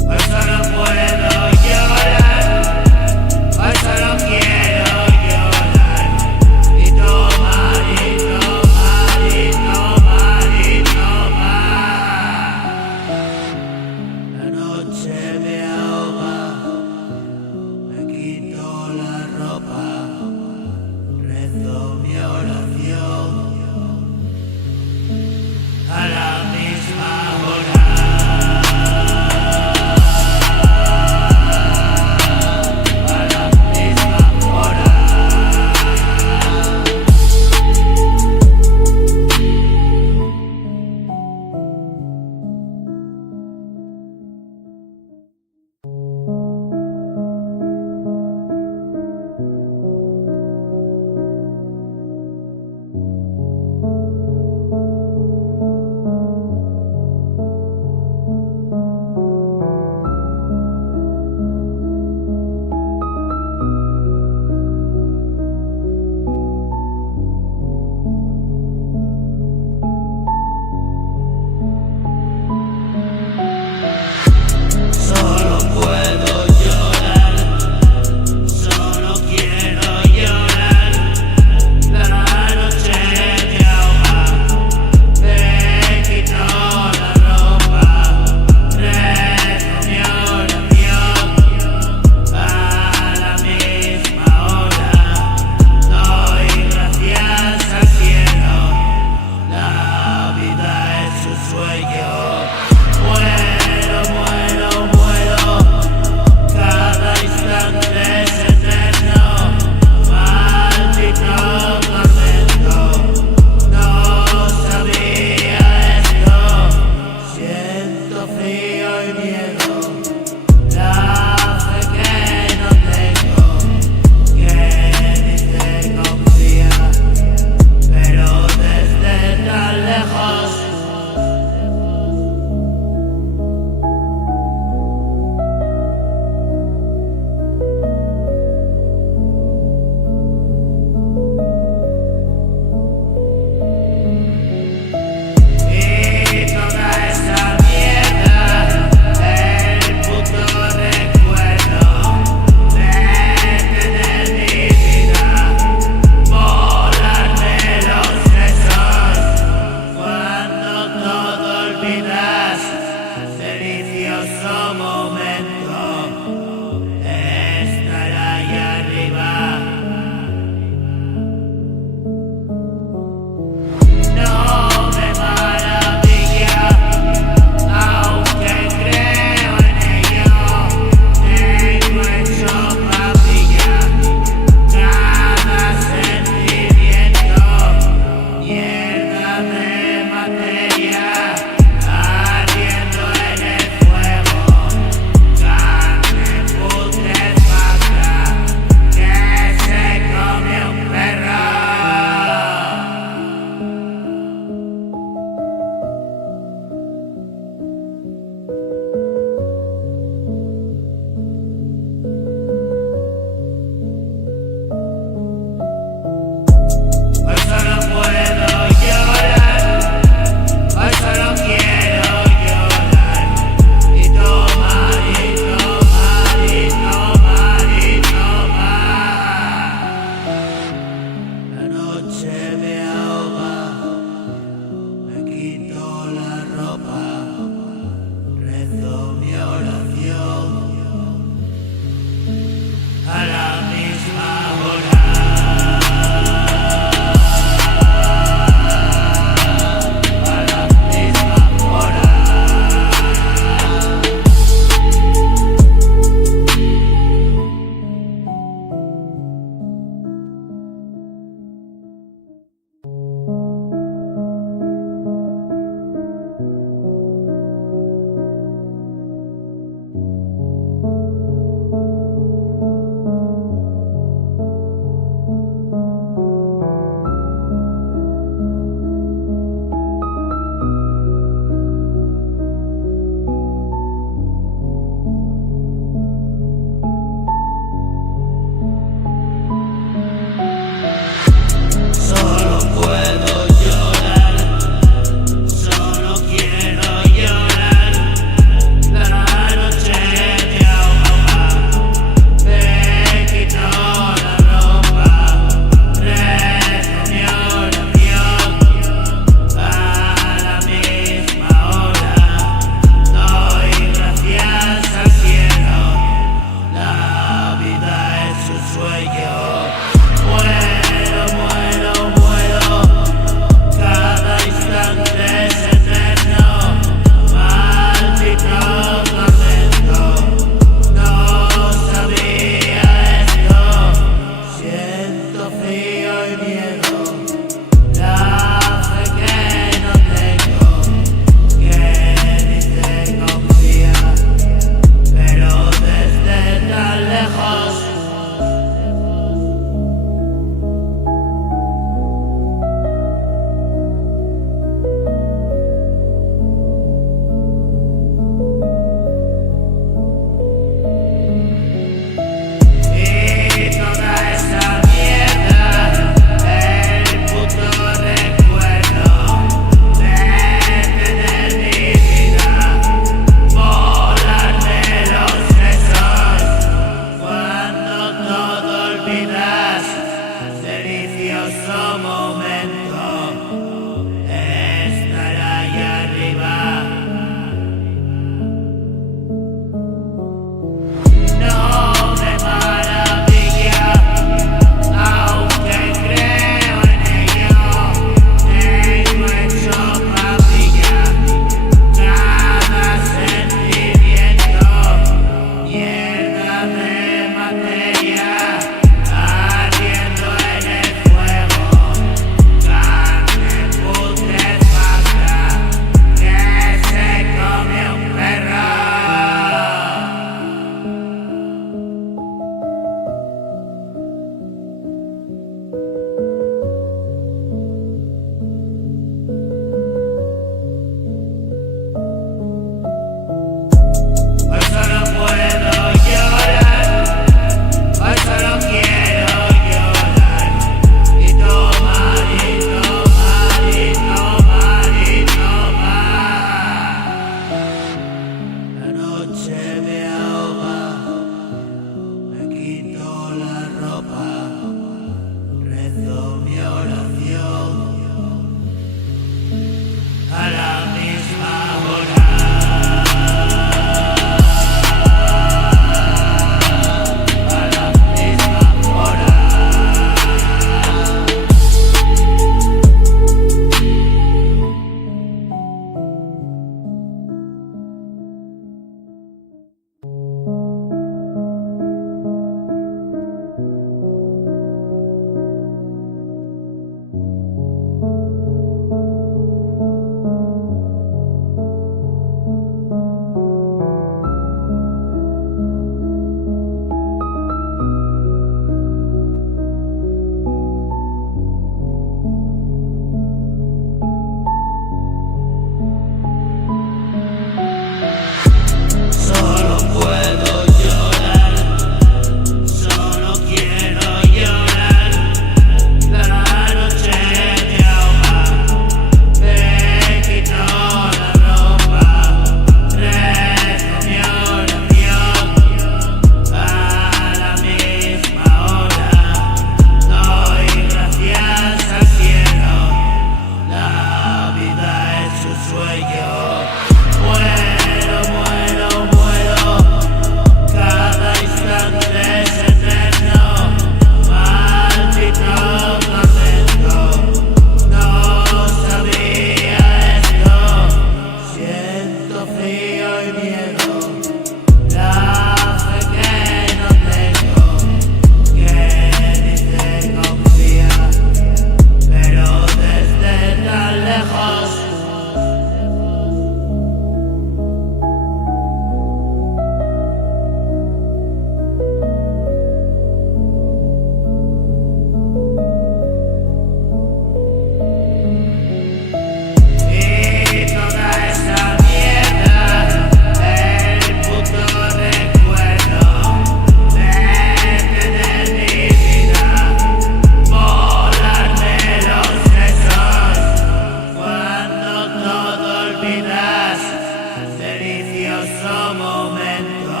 glorioso momento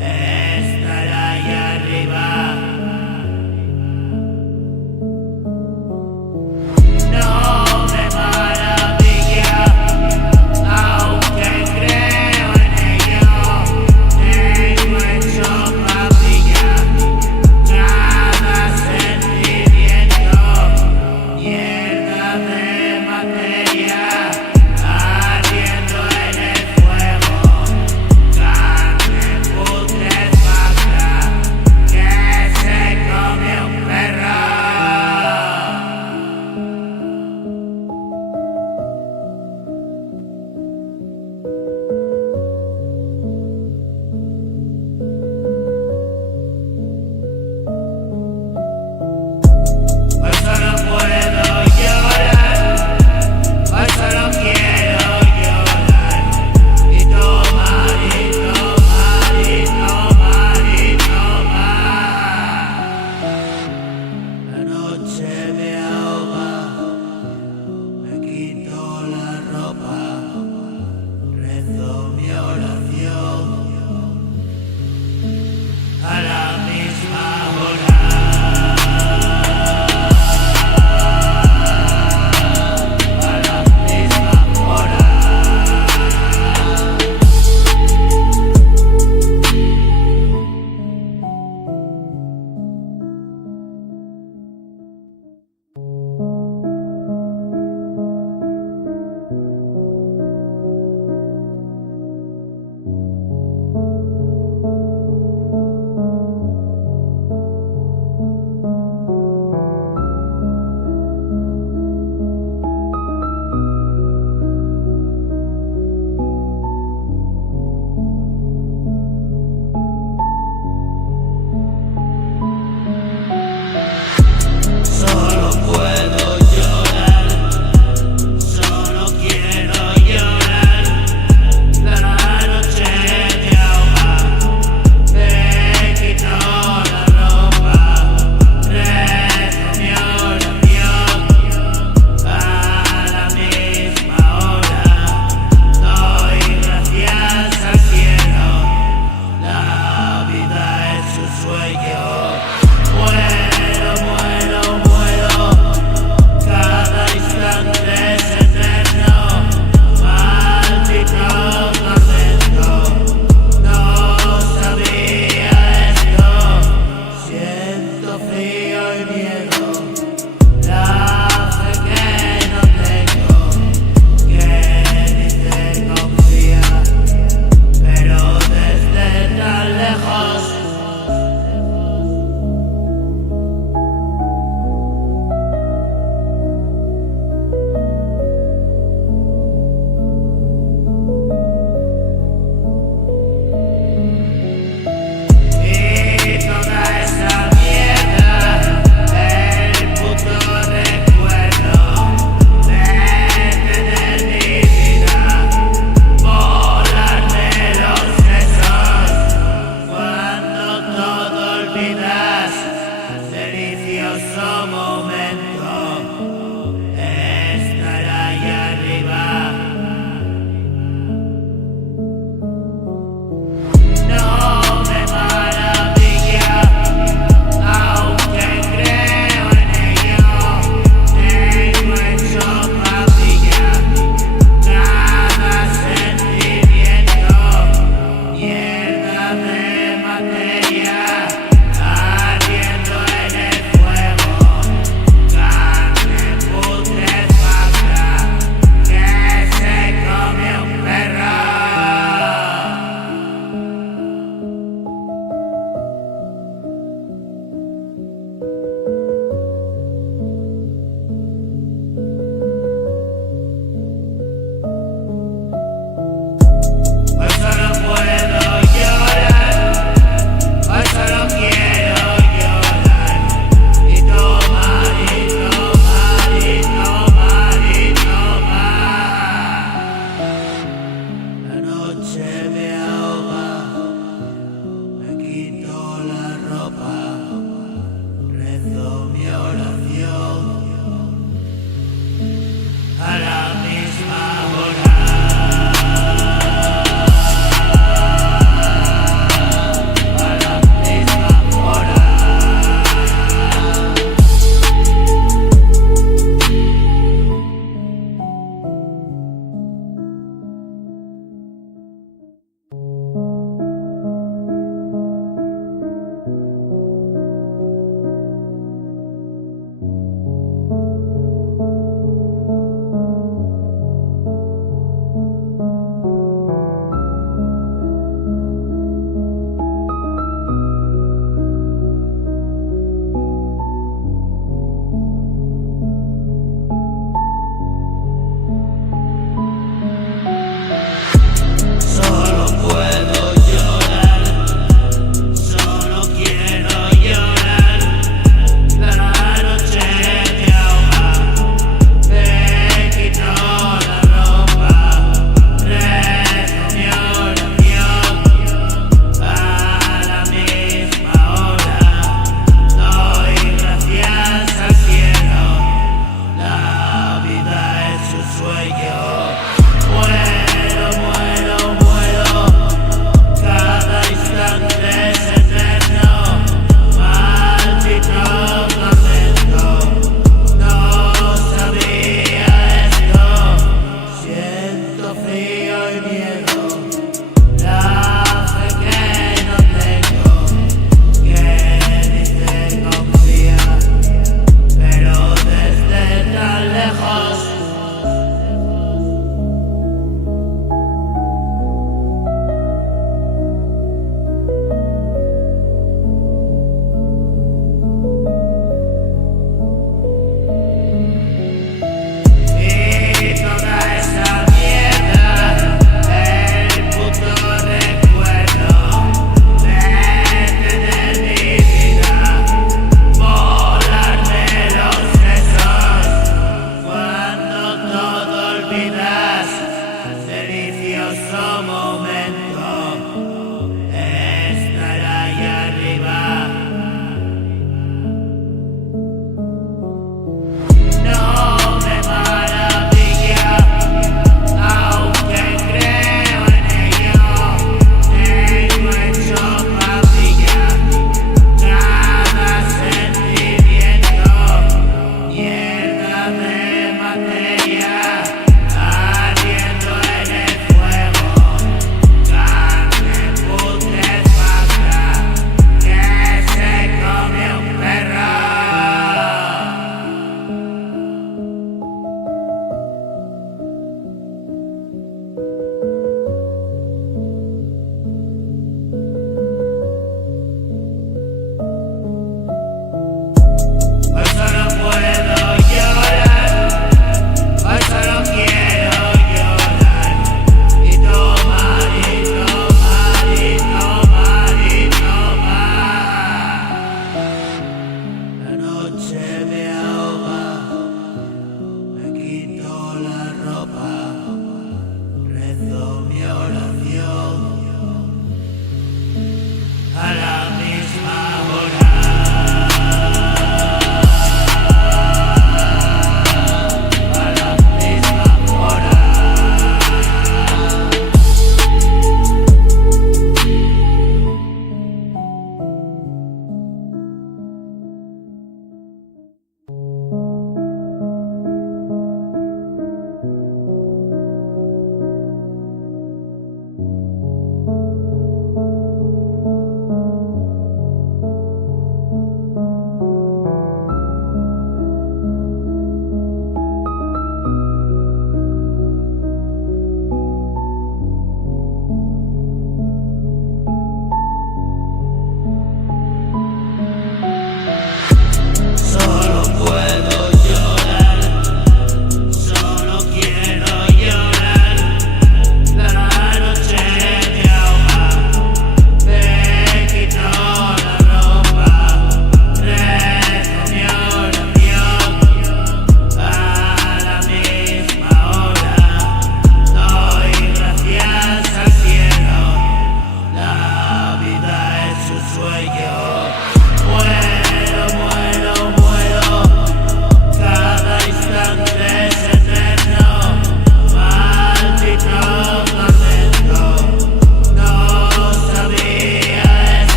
estar ahí arriba. No me maravilla, aunque creo en ello, tengo hecho papilla cada sentimiento, mierda de materia, ardiendo en el fuego.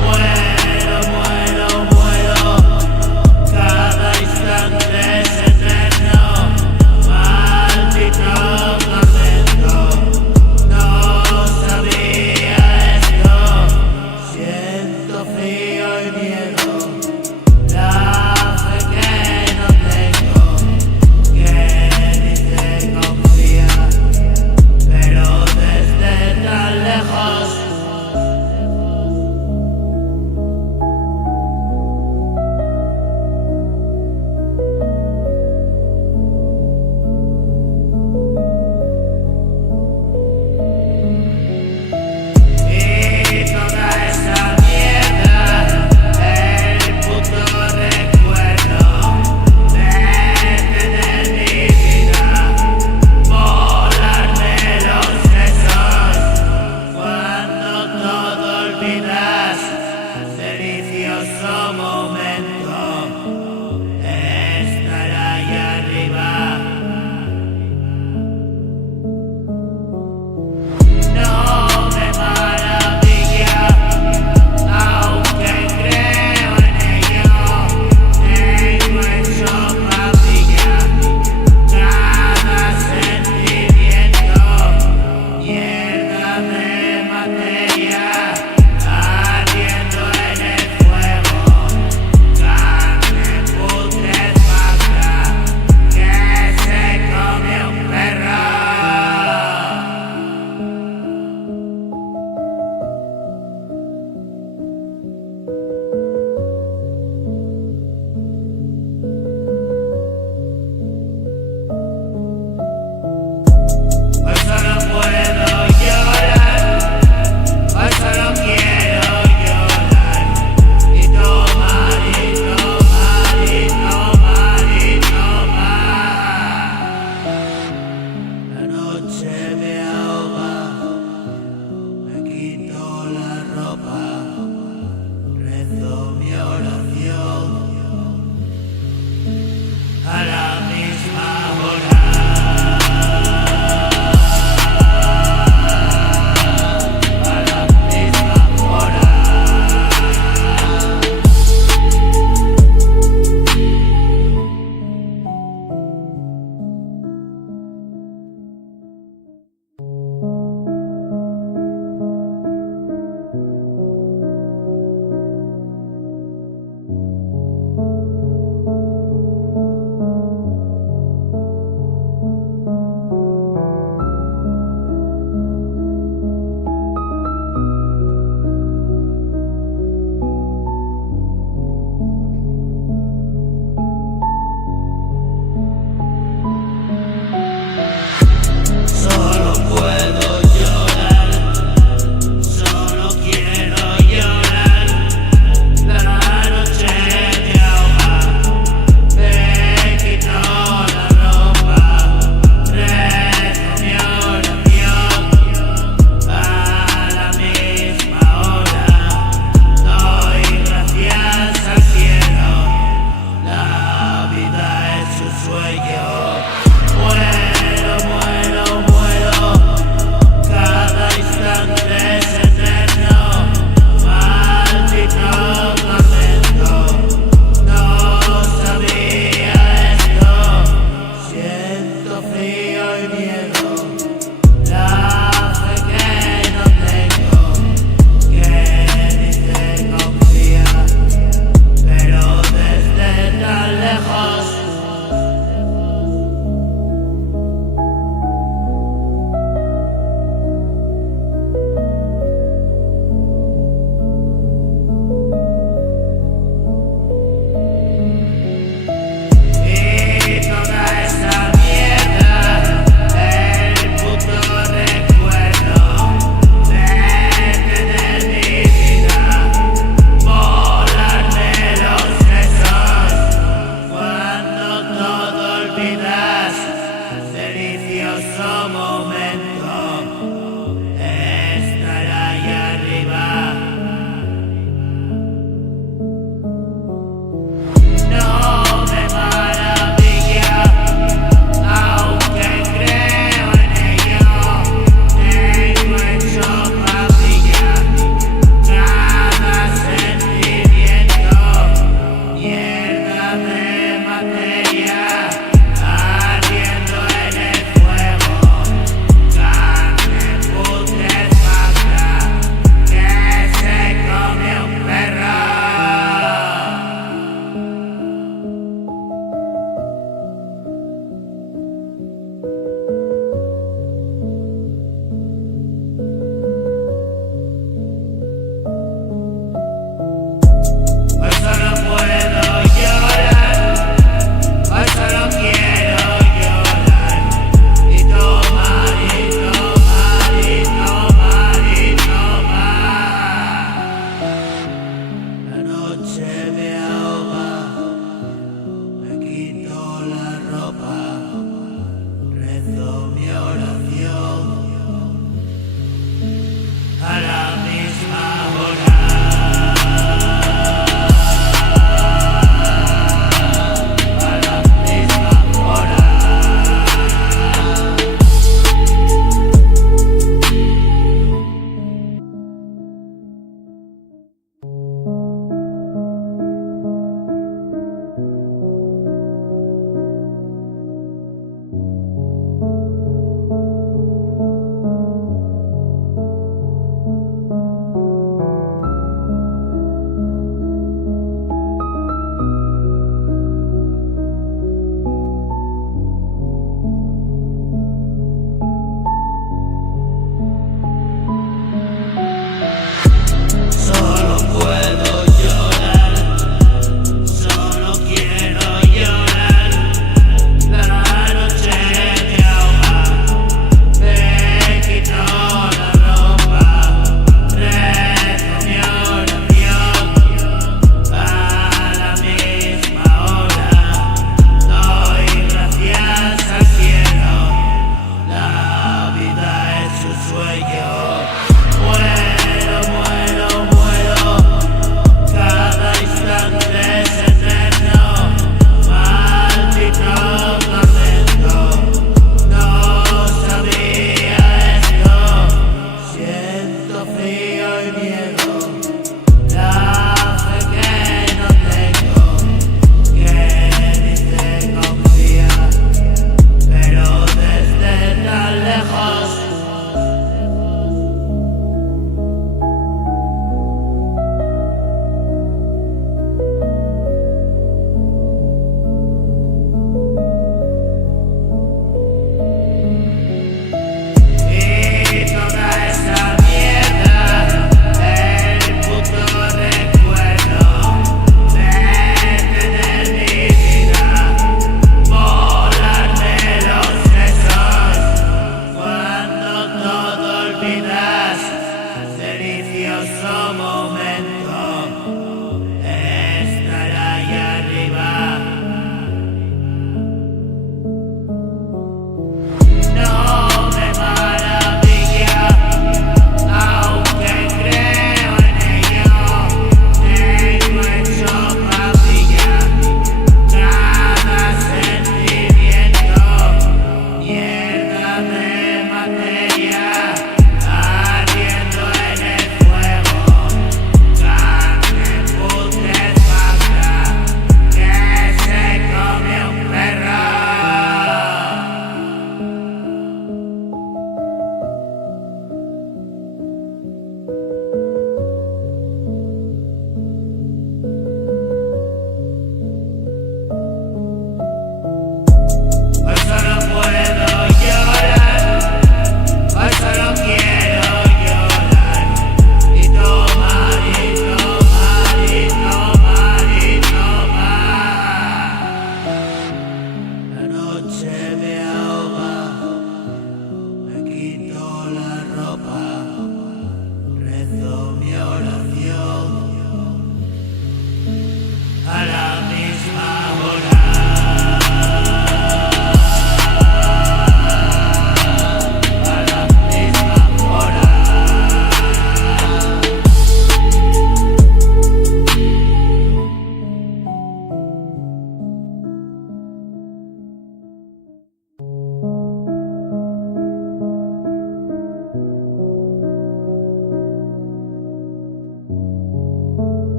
Muero, muero, muero. Cada instante es eterno. Maldito tormento. No sabía esto. Siento frío y miedo. La fe que no tengo. Que dice confía. Pero desde tan lejos. Y toda esa mierda, el puto recuerdo de tener mi vida, volarme los sesos. Cuando todo olvidas, delicioso momento, estar ahí arriba. No me maravilla, aunque creo en ello. Tengo hecho papilla cada sentimiento, mierda de materia.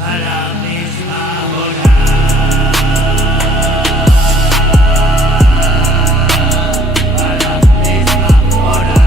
a la misma hora. A la misma hora.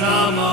somos